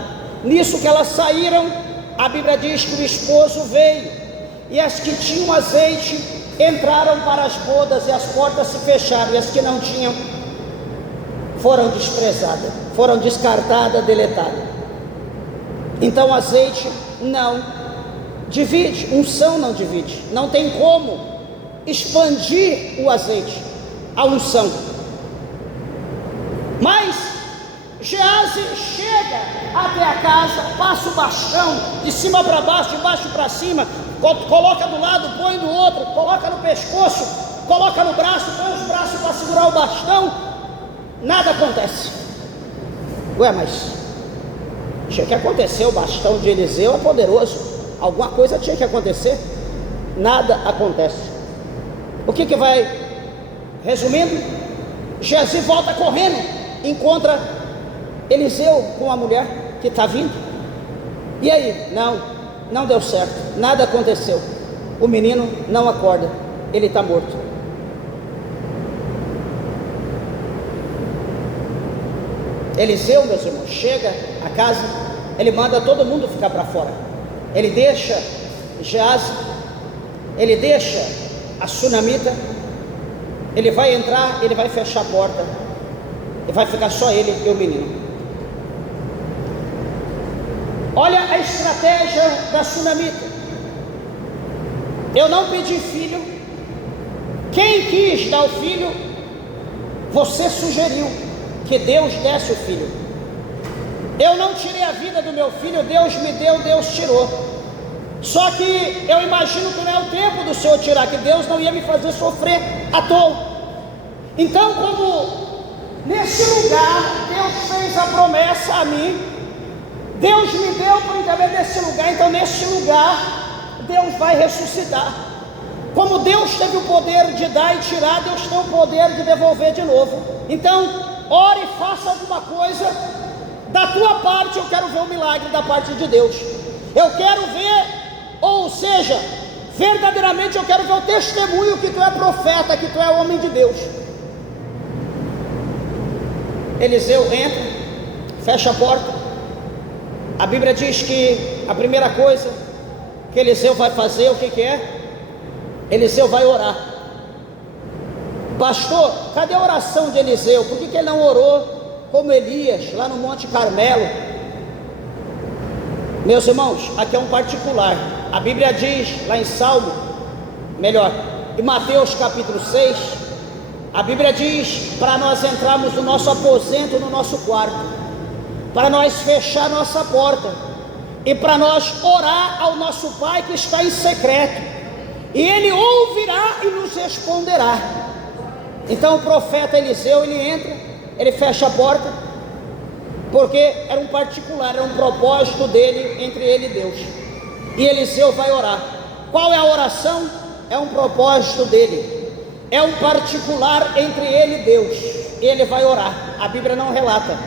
Nisso que elas saíram, a Bíblia diz que o esposo veio, e as que tinham azeite entraram para as bodas, e as portas se fecharam, e as que não tinham foram desprezadas, foram descartadas, deletadas. Então azeite não divide, unção não divide, não tem como expandir o azeite, a unção. Mas Geazi chega até a casa, passa o bastão de cima para baixo, de baixo para cima, coloca do lado, põe do outro, coloca no pescoço, coloca no braço, põe os braços para segurar o bastão, nada acontece. Ué, mas tinha que acontecer, o bastão de Eliseu é poderoso, alguma coisa tinha que acontecer, nada acontece. O que vai? Resumindo, Geazi volta correndo, encontra Eliseu com a mulher que está vindo. E aí? Não deu certo, nada aconteceu. O menino não acorda, ele está morto. Eliseu, meus irmãos, chega a casa, ele manda todo mundo ficar para fora. Ele deixa Geazi, ele deixa a sunamita, ele vai entrar, ele vai fechar a porta, e vai ficar só ele e o menino. Olha a estratégia da sunamita. Eu não pedi filho, quem quis dar o filho, você sugeriu que Deus desse o filho. Eu não tirei a vida do meu filho, Deus me deu, Deus tirou. Só que eu imagino que não é o tempo do Senhor tirar, que Deus não ia me fazer sofrer à toa. Então, como nesse lugar Deus fez a promessa a mim, Deus me deu por intermédio desse lugar, então nesse lugar Deus vai ressuscitar. Como Deus teve o poder de dar e tirar, Deus tem o poder de devolver de novo. Então ore e faça alguma coisa da tua parte. Eu quero ver o milagre da parte de Deus. Eu quero ver, ou seja, verdadeiramente eu quero ver o testemunho que tu é profeta, que tu é homem de Deus. Eliseu entra, fecha a porta. A Bíblia diz que a primeira coisa que Eliseu vai fazer, o que é? Eliseu vai orar. Pastor, cadê a oração de Eliseu? Por que ele não orou como Elias, lá no Monte Carmelo? Meus irmãos, aqui é um particular. A Bíblia diz, lá em Salmo, em Mateus capítulo 6, a Bíblia diz para nós entrarmos no nosso aposento, no nosso quarto, para nós fechar nossa porta, e para nós orar ao nosso Pai que está em secreto, e Ele ouvirá e nos responderá. Então o profeta Eliseu, ele entra, ele fecha a porta, porque era um particular, era um propósito dele, entre ele e Deus. E Eliseu vai orar. Qual é a oração? É um propósito dele, é um particular entre ele e Deus, e ele vai orar. A Bíblia não relata,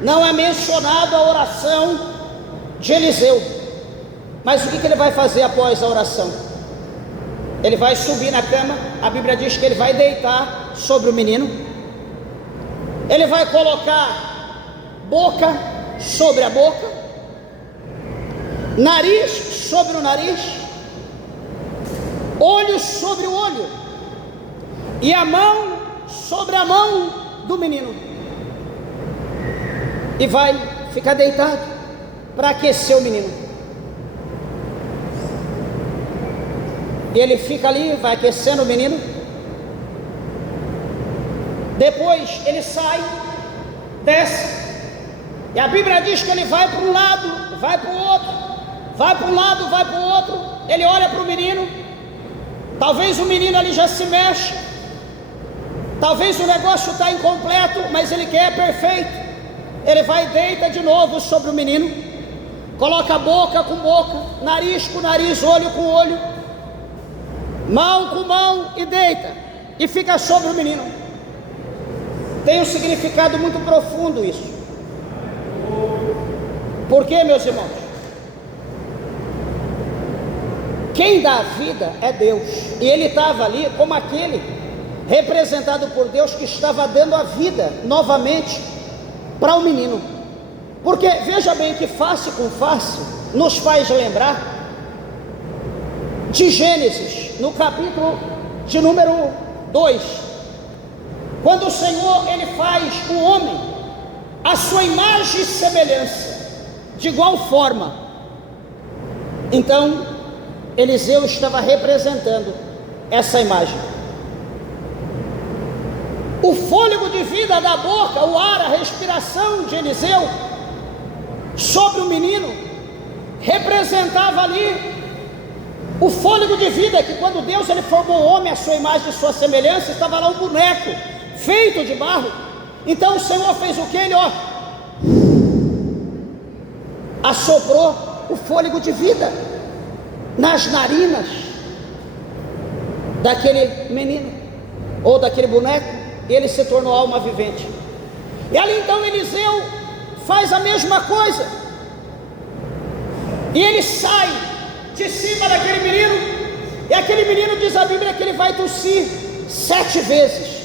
não é mencionado a oração de Eliseu. Mas o que ele vai fazer após a oração? Ele vai subir na cama. A Bíblia diz que ele vai deitar sobre o menino, ele vai colocar boca sobre a boca, nariz sobre o nariz, olho sobre o olho, e a mão sobre a mão do menino, e vai ficar deitado para aquecer o menino. E ele fica ali, vai aquecendo o menino. Depois ele sai, desce, e a Bíblia diz que ele vai para um lado, vai para o outro, vai para um lado, vai para o outro. Ele olha para o menino, talvez o menino ali já se mexe, talvez o negócio está incompleto, mas ele quer perfeito. Ele vai e deita de novo sobre o menino, coloca boca com boca, nariz com nariz, olho com olho, mão com mão, e deita, e fica sobre o menino. Tem um significado muito profundo isso. Por quê, meus irmãos? Quem dá a vida é Deus, e ele estava ali como aquele representado por Deus que estava dando a vida novamente para o menino. Porque veja bem que face com face nos faz lembrar de Gênesis, no capítulo de número 2, quando o Senhor ele faz o homem a sua imagem e semelhança, de igual forma. Então Eliseu estava representando essa imagem. O fôlego de vida da boca, o ar, a respiração de Eliseu sobre o menino representava ali o fôlego de vida, que quando Deus ele formou o homem à sua imagem e sua semelhança, estava lá um boneco feito de barro. Então o Senhor fez o que? Ele assoprou o fôlego de vida nas narinas daquele menino, ou daquele boneco, e ele se tornou alma vivente. E ali então Eliseu faz a mesma coisa, e ele sai de cima daquele menino, e aquele menino, diz a Bíblia, que ele vai tossir 7 vezes.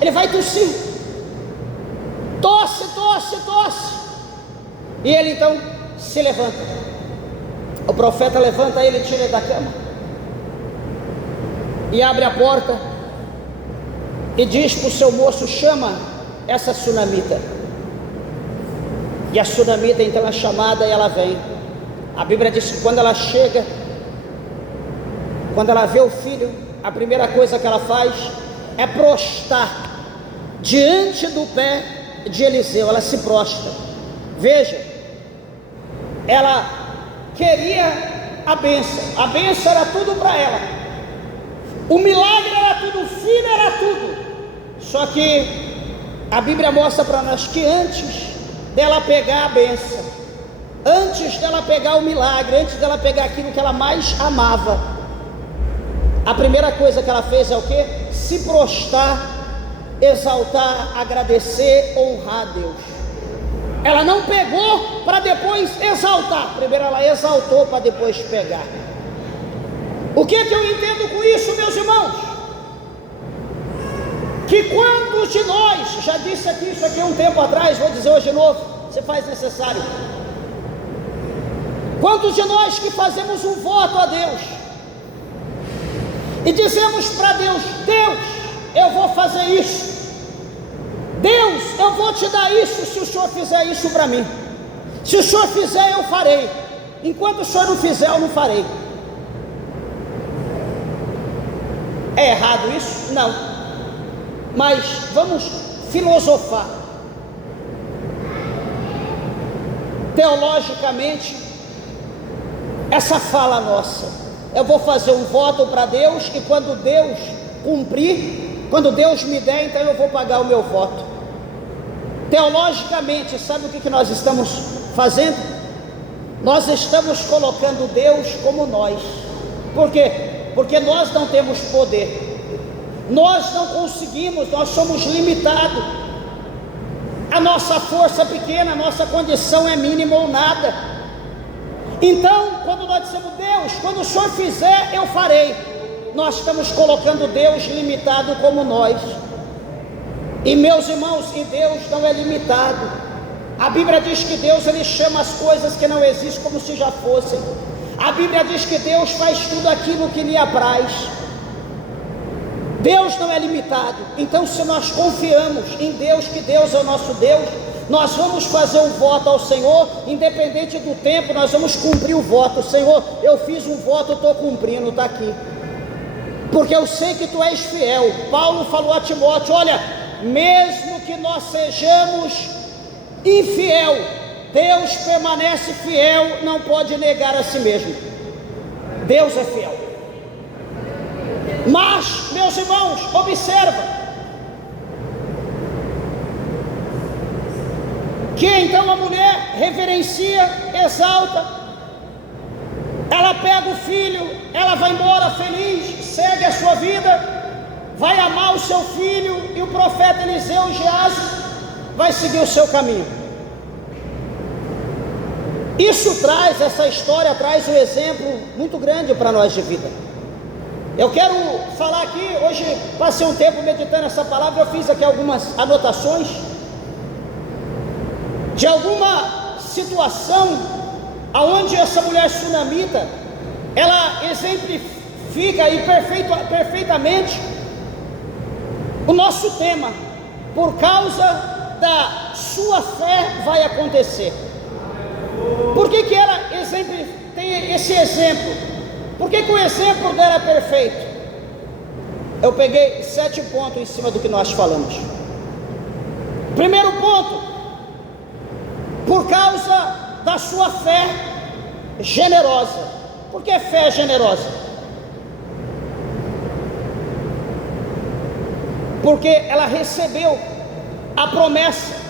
Ele vai tossir, tosse, e ele então se levanta. O profeta levanta ele, tira ele da cama e abre a porta e diz para o seu moço: chama essa sunamita. E a sunamita então é chamada e ela vem. A Bíblia diz que quando ela chega, quando ela vê o filho, a primeira coisa que ela faz é prostrar diante do pé de Eliseu. Ela se prostra. Veja, ela queria a bênção era tudo para ela, o milagre era tudo, o filho era tudo. Só que a Bíblia mostra para nós que antes dela pegar a bênção, antes dela pegar o milagre, antes dela pegar aquilo que ela mais amava, a primeira coisa que ela fez é o que? Se prostrar, exaltar, agradecer, honrar a Deus. Ela não pegou para depois exaltar, primeiro ela exaltou para depois pegar. O que eu entendo com isso, meus irmãos? Que quantos de nós, já disse aqui isso aqui um tempo atrás, vou dizer hoje de novo, se faz necessário. Quantos de nós que fazemos um voto a Deus e dizemos para Deus: Deus, eu vou fazer isso, Deus, eu vou te dar isso se o Senhor fizer isso para mim, se o Senhor fizer eu farei, enquanto o Senhor não fizer eu não farei. É errado isso? Não. Mas vamos filosofar. Teologicamente, essa fala nossa: eu vou fazer um voto para Deus e quando Deus cumprir, quando Deus me der, então eu vou pagar o meu voto. Teologicamente, sabe o que nós estamos fazendo? Nós estamos colocando Deus como nós. Por quê? Porque nós não temos poder, nós não conseguimos, nós somos limitados, a nossa força é pequena, a nossa condição é mínima ou nada. Então, quando nós dizemos: Deus, quando o Senhor fizer, eu farei, nós estamos colocando Deus limitado como nós. E meus irmãos, e Deus não é limitado. A Bíblia diz que Deus ele chama as coisas que não existem como se já fossem. A Bíblia diz que Deus faz tudo aquilo que lhe apraz. Deus não é limitado. Então, se nós confiamos em Deus, que Deus é o nosso Deus, nós vamos fazer um voto ao Senhor, independente do tempo, nós vamos cumprir o voto. Senhor, eu fiz um voto, estou cumprindo, está aqui, porque eu sei que tu és fiel. Paulo falou a Timóteo: olha, mesmo que nós sejamos infiel, Deus permanece fiel, não pode negar a si mesmo. Deus é fiel. Mas, meus irmãos, observa que então a mulher reverencia, exalta, ela pega o filho, ela vai embora feliz, segue a sua vida, vai amar o seu filho, e o profeta Eliseu, Geazi, vai seguir o seu caminho. Essa história traz um exemplo muito grande para nós de vida. Eu quero falar aqui, hoje passei um tempo meditando essa palavra, eu fiz aqui algumas anotações de alguma situação aonde essa mulher sunamita, ela exemplifica e perfeitamente o nosso tema. Por causa da sua fé vai acontecer. Por que ela tem esse exemplo? Por que o exemplo dela é perfeito? Eu peguei 7 pontos em cima do que nós falamos. Primeiro ponto: por causa da sua fé generosa. Por que fé generosa? Porque ela recebeu a promessa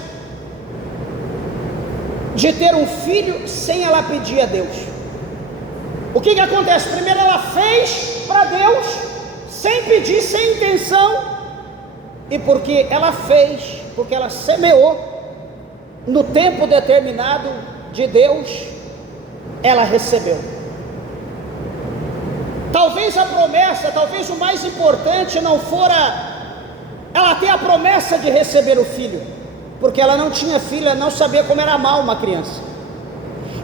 de ter um filho sem ela pedir a Deus. O que acontece? Primeiro ela fez para Deus, sem pedir, sem intenção, e porque ela fez, porque ela semeou no tempo determinado de Deus, ela recebeu. Talvez a promessa, talvez o mais importante não fora ela ter a promessa de receber o filho, porque ela não tinha filho, ela não sabia como era amar uma criança.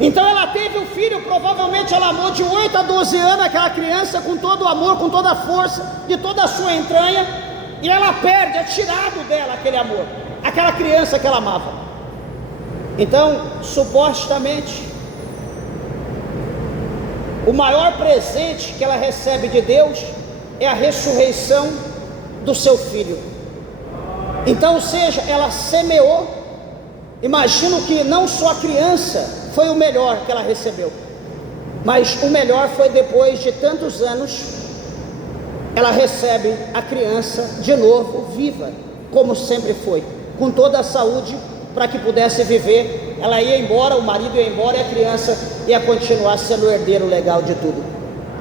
Então ela teve o filho, provavelmente ela amou de 8 a 12 anos aquela criança com todo o amor, com toda a força, de toda a sua entranha, e ela perde, é tirado dela aquele amor, aquela criança que ela amava. Então, supostamente, o maior presente que ela recebe de Deus é a ressurreição do seu filho. Então, ou seja, ela semeou. Imagino que não só a criança foi o melhor que ela recebeu, mas o melhor foi depois de tantos anos, ela recebe a criança de novo, viva, como sempre foi, com toda a saúde, para que pudesse viver. Ela ia embora, o marido ia embora e a criança ia continuar sendo o herdeiro legal de tudo.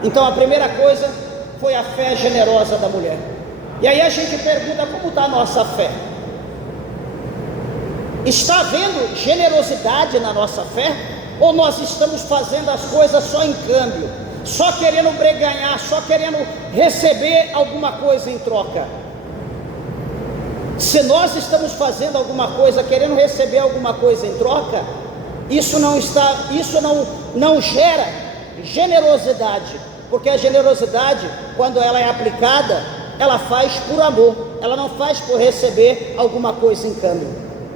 Então a primeira coisa foi a fé generosa da mulher. E aí a gente pergunta: como está a nossa fé? Está havendo generosidade na nossa fé? Ou nós estamos fazendo as coisas só em câmbio, só querendo ganhar, só querendo receber alguma coisa em troca? Se nós estamos fazendo alguma coisa querendo receber alguma coisa em troca, isso não gera generosidade, porque a generosidade, quando ela é aplicada, ela faz por amor, ela não faz por receber alguma coisa em câmbio,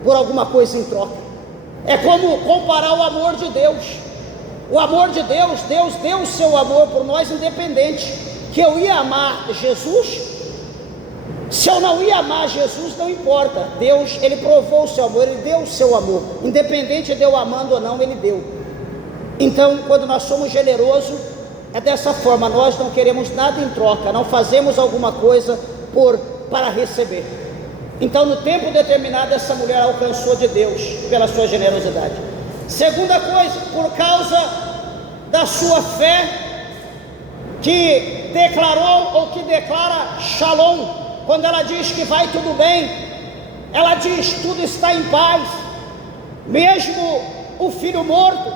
por alguma coisa em troca. É como comparar o amor de Deus. O amor de Deus, Deus deu o seu amor por nós, independente que eu ia amar Jesus. Se eu não ia amar Jesus, não importa. Deus, Ele provou o seu amor, Ele deu o seu amor, independente de eu amando ou não, Ele deu. Então, quando nós somos generosos, é dessa forma. Nós não queremos nada em troca, não fazemos alguma coisa para receber. Então, no tempo determinado, essa mulher alcançou de Deus pela sua generosidade. Segunda coisa, por causa da sua fé, que declarou ou que declara Shalom. Quando ela diz que vai tudo bem, ela diz: tudo está em paz, mesmo o filho morto,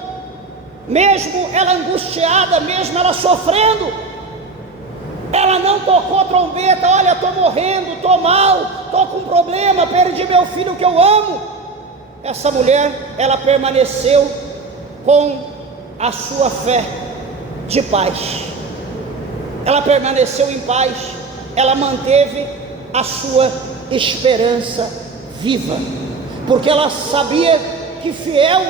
mesmo ela angustiada, mesmo ela sofrendo, ela não tocou trombeta: olha, estou morrendo, estou mal, estou com problema, perdi meu filho que eu amo. Essa mulher, ela permaneceu com a sua fé de paz, ela permaneceu em paz, ela manteve a sua esperança viva, porque ela sabia que fiel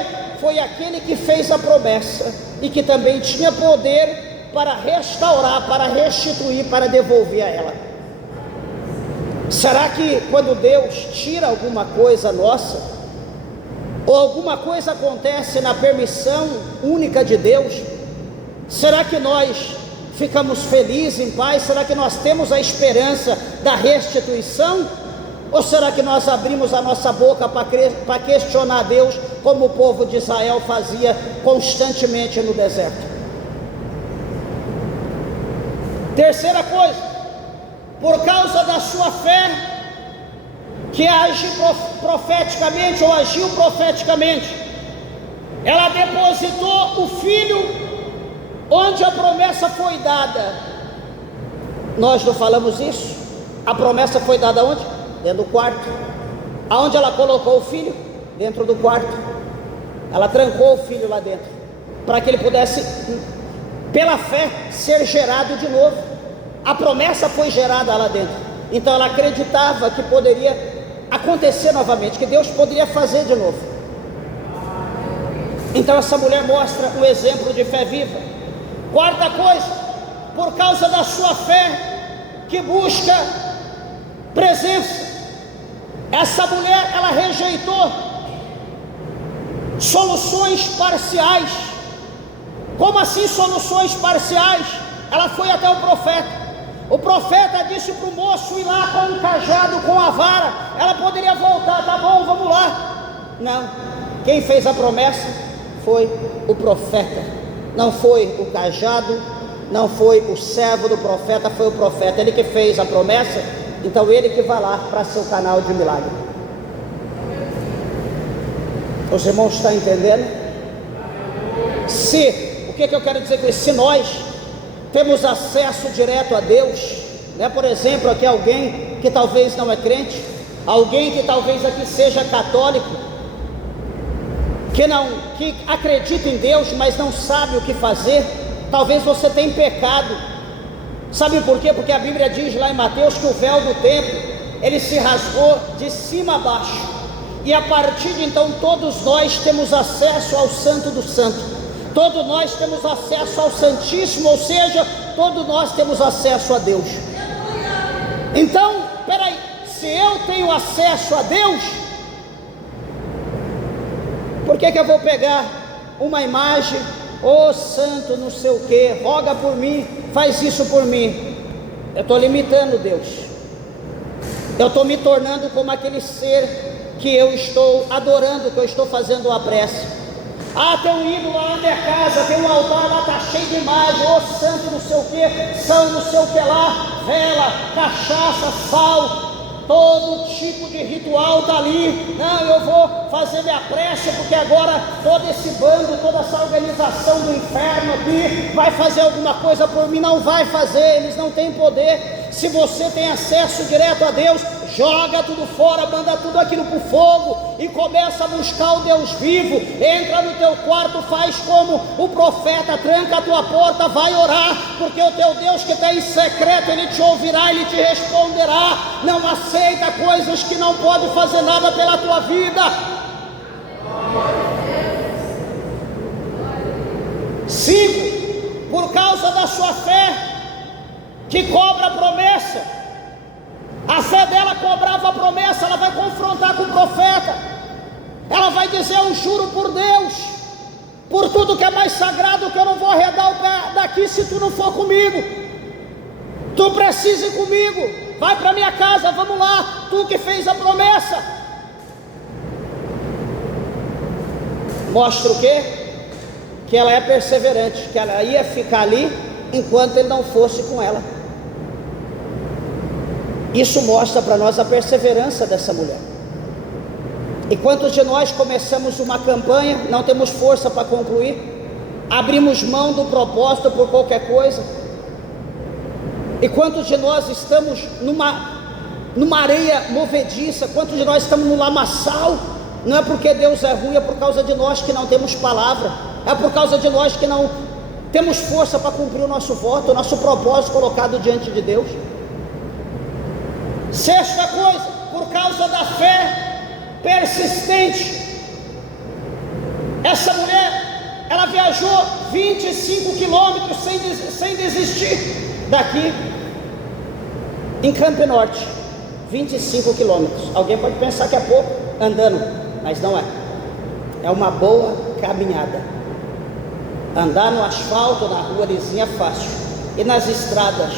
foi aquele que fez a promessa e que também tinha poder para restaurar, para restituir, para devolver a ela. Será que quando Deus tira alguma coisa nossa, ou alguma coisa acontece na permissão única de Deus, será que nós ficamos felizes, em paz? Será que nós temos a esperança da restituição? Ou será que nós abrimos a nossa boca para questionar Deus, como o povo de Israel fazia constantemente no deserto? Terceira coisa, por causa da sua fé, que age profeticamente ou agiu profeticamente, ela depositou o filho onde a promessa foi dada. Nós não falamos isso? A promessa foi dada onde? Dentro do quarto. Aonde ela colocou o filho? Dentro do quarto. Ela trancou o filho lá dentro, para que ele pudesse, pela fé, ser gerado de novo. A promessa foi gerada lá dentro. Então ela acreditava que poderia acontecer novamente, que Deus poderia fazer de novo. Então essa mulher mostra um exemplo de fé viva. Quarta coisa, por causa da sua fé que busca presença, essa mulher, ela rejeitou soluções parciais. Como assim soluções parciais? Ela foi até o profeta. O profeta disse para o moço ir lá com um cajado, com a vara. Ela poderia voltar, tá bom, vamos lá. Não, quem fez a promessa foi o profeta. Não foi o cajado, não foi o servo do profeta, foi o profeta. Ele que fez a promessa, então ele que vai lá para ser o canal de milagre. Os irmãos estão entendendo? O que eu quero dizer com isso? Se nós temos acesso direto a Deus, né? Por exemplo, aqui alguém que talvez não é crente, alguém que talvez aqui seja católico, que acredita em Deus, mas não sabe o que fazer. Talvez você tenha pecado. Sabe por quê? Porque a Bíblia diz lá em Mateus que o véu do templo, ele se rasgou de cima a baixo, e a partir de então todos nós temos acesso ao Santo do Santo. Todos nós temos acesso ao Santíssimo, ou seja, todos nós temos acesso a Deus. Então, peraí, se eu tenho acesso a Deus, por que eu vou pegar uma imagem, santo não sei o que, roga por mim, faz isso por mim? Eu estou limitando Deus. Eu estou me tornando como aquele ser que eu estou adorando, que eu estou fazendo a prece. Tem um ídolo lá na minha casa, tem um altar lá, está cheio de imagem, santo não sei o que, são não sei o que lá, vela, cachaça, sal, todo tipo de ritual está ali. Não, eu vou fazer minha prece, porque agora todo esse bando, toda essa organização do inferno aqui vai fazer alguma coisa por mim. Não vai fazer, eles não têm poder. Se você tem acesso direto a Deus, joga tudo fora, manda tudo aquilo para o fogo e começa a buscar o Deus vivo. Entra no teu quarto, faz como o profeta, tranca a tua porta, vai orar, porque o teu Deus que está em secreto, Ele te ouvirá, Ele te responderá. Não aceita coisas que não podem fazer nada pela tua vida. 5, por causa da sua fé que cobra a promessa. A fé dela cobrava a promessa. Ela vai confrontar com o profeta, ela vai dizer: eu juro por Deus, por tudo que é mais sagrado, que eu não vou arredar o pé daqui se tu não for comigo. Tu precisa ir comigo, vai para minha casa, vamos lá, tu que fez a promessa. Mostra o quê? Que ela é perseverante, que ela ia ficar ali enquanto ele não fosse com ela. Isso mostra para nós a perseverança dessa mulher. E quantos de nós começamos uma campanha, não temos força para concluir, abrimos mão do propósito por qualquer coisa? E quantos de nós estamos numa areia movediça? Quantos de nós estamos no lamaçal? Não é porque Deus é ruim, é por causa de nós que não temos palavra, é por causa de nós que não temos força para cumprir o nosso voto, o nosso propósito colocado diante de Deus. 6ª coisa, por causa da fé persistente. Essa mulher, ela viajou 25 quilômetros sem desistir daqui em Campo Norte. 25 quilômetros. Alguém pode pensar que é pouco andando, mas não é. É uma boa caminhada. Andar no asfalto, na rua lisinha é fácil. E nas estradas,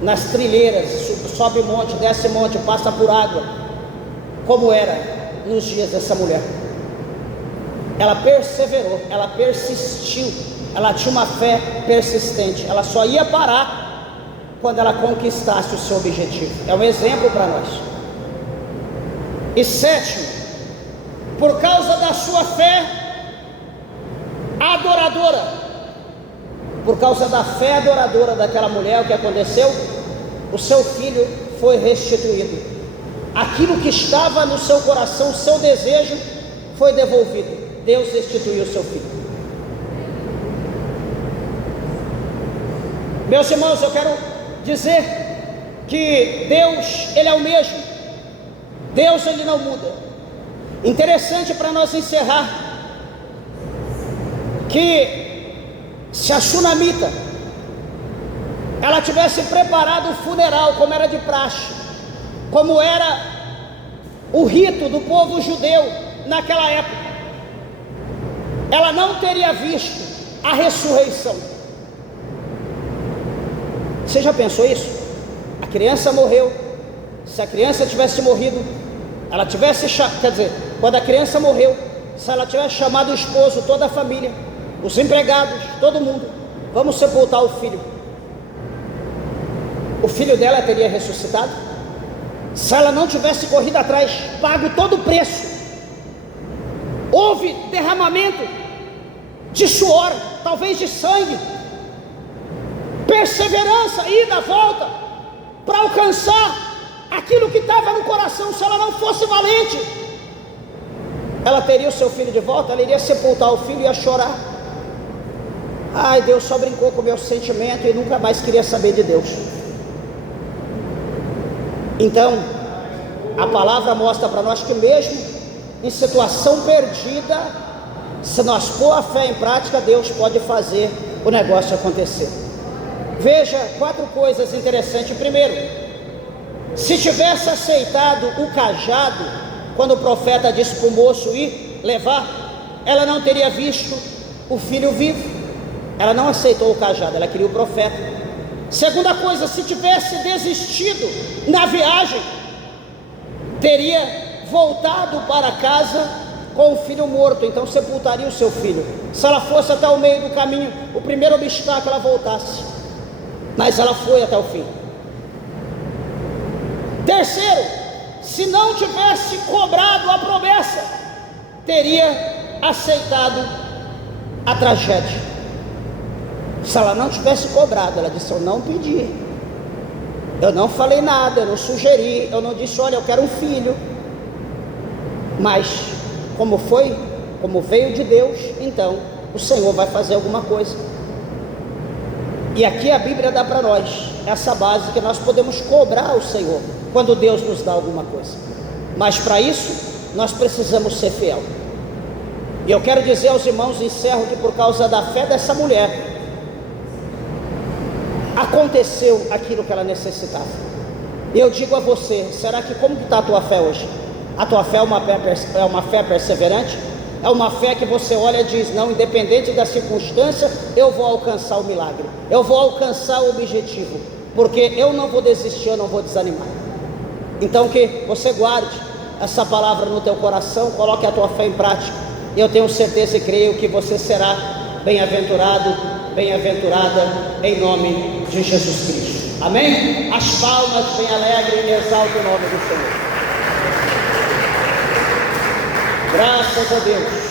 nas trilheiras, sobe monte, desce monte, passa por água, como era nos dias dessa mulher. Ela perseverou, ela persistiu, ela tinha uma fé persistente. Ela só ia parar quando ela conquistasse o seu objetivo. É um exemplo para nós. E 7, por causa da sua fé adoradora. Por causa da fé adoradora daquela mulher, o que aconteceu? O seu filho foi restituído. Aquilo que estava no seu coração, o seu desejo, foi devolvido. Deus restituiu o seu filho. Meus irmãos, eu quero dizer que Deus, Ele é o mesmo. Deus, Ele não muda. Interessante para nós encerrar, que se a Sunamita ela tivesse preparado o funeral como era de praxe, como era o rito do povo judeu naquela época, ela não teria visto a ressurreição. Você já pensou isso? A criança morreu. Se a criança tivesse morrido, ela tivesse, quer dizer, quando a criança morreu, se ela tivesse chamado o esposo, toda a família, os empregados, todo mundo, vamos sepultar o filho dela teria ressuscitado? Se ela não tivesse corrido atrás, pago todo o preço, houve derramamento de suor, talvez de sangue, perseverança, ida, volta, para alcançar aquilo que estava no coração. Se ela não fosse valente, ela teria o seu filho de volta, ela iria sepultar o filho e ia chorar. Ai, Deus só brincou com o meu sentimento e nunca mais queria saber de Deus. Então, a palavra mostra para nós que mesmo em situação perdida, se nós pôr a fé em prática, Deus pode fazer o negócio acontecer. Veja 4 coisas interessantes. Primeiro, se tivesse aceitado o cajado, quando o profeta disse para o moço ir levar, ela não teria visto o filho vivo. Ela não aceitou o cajado, ela queria o profeta. Segunda coisa, se tivesse desistido na viagem, teria voltado para casa com o filho morto, então sepultaria o seu filho. Se ela fosse até o meio do caminho, o primeiro obstáculo, ela voltasse, mas ela foi até o fim. Terceiro, se não tivesse cobrado a promessa, teria aceitado a tragédia. Se ela não tivesse cobrado, ela disse: eu não pedi, eu não falei nada, eu não sugeri, eu não disse, olha, eu quero um filho. Mas como foi, como veio de Deus, então o Senhor vai fazer alguma coisa. E aqui a Bíblia dá para nós essa base, que nós podemos cobrar o Senhor quando Deus nos dá alguma coisa, mas para isso nós precisamos ser fiel. E eu quero dizer aos irmãos, encerro, que por causa da fé dessa mulher, aconteceu aquilo que ela necessitava. E eu digo a você, será que como que está a tua fé hoje? A tua fé é uma fé perseverante? É uma fé que você olha e diz: não, independente da circunstância, eu vou alcançar o milagre, eu vou alcançar o objetivo, porque eu não vou desistir, eu não vou desanimar. Então que você guarde essa palavra no teu coração, coloque a tua fé em prática, e eu tenho certeza e creio que você será bem-aventurado, bem-aventurada, em nome de Jesus Cristo. Amém? As palmas bem alegres, exalta o nome do Senhor. Graças a Deus.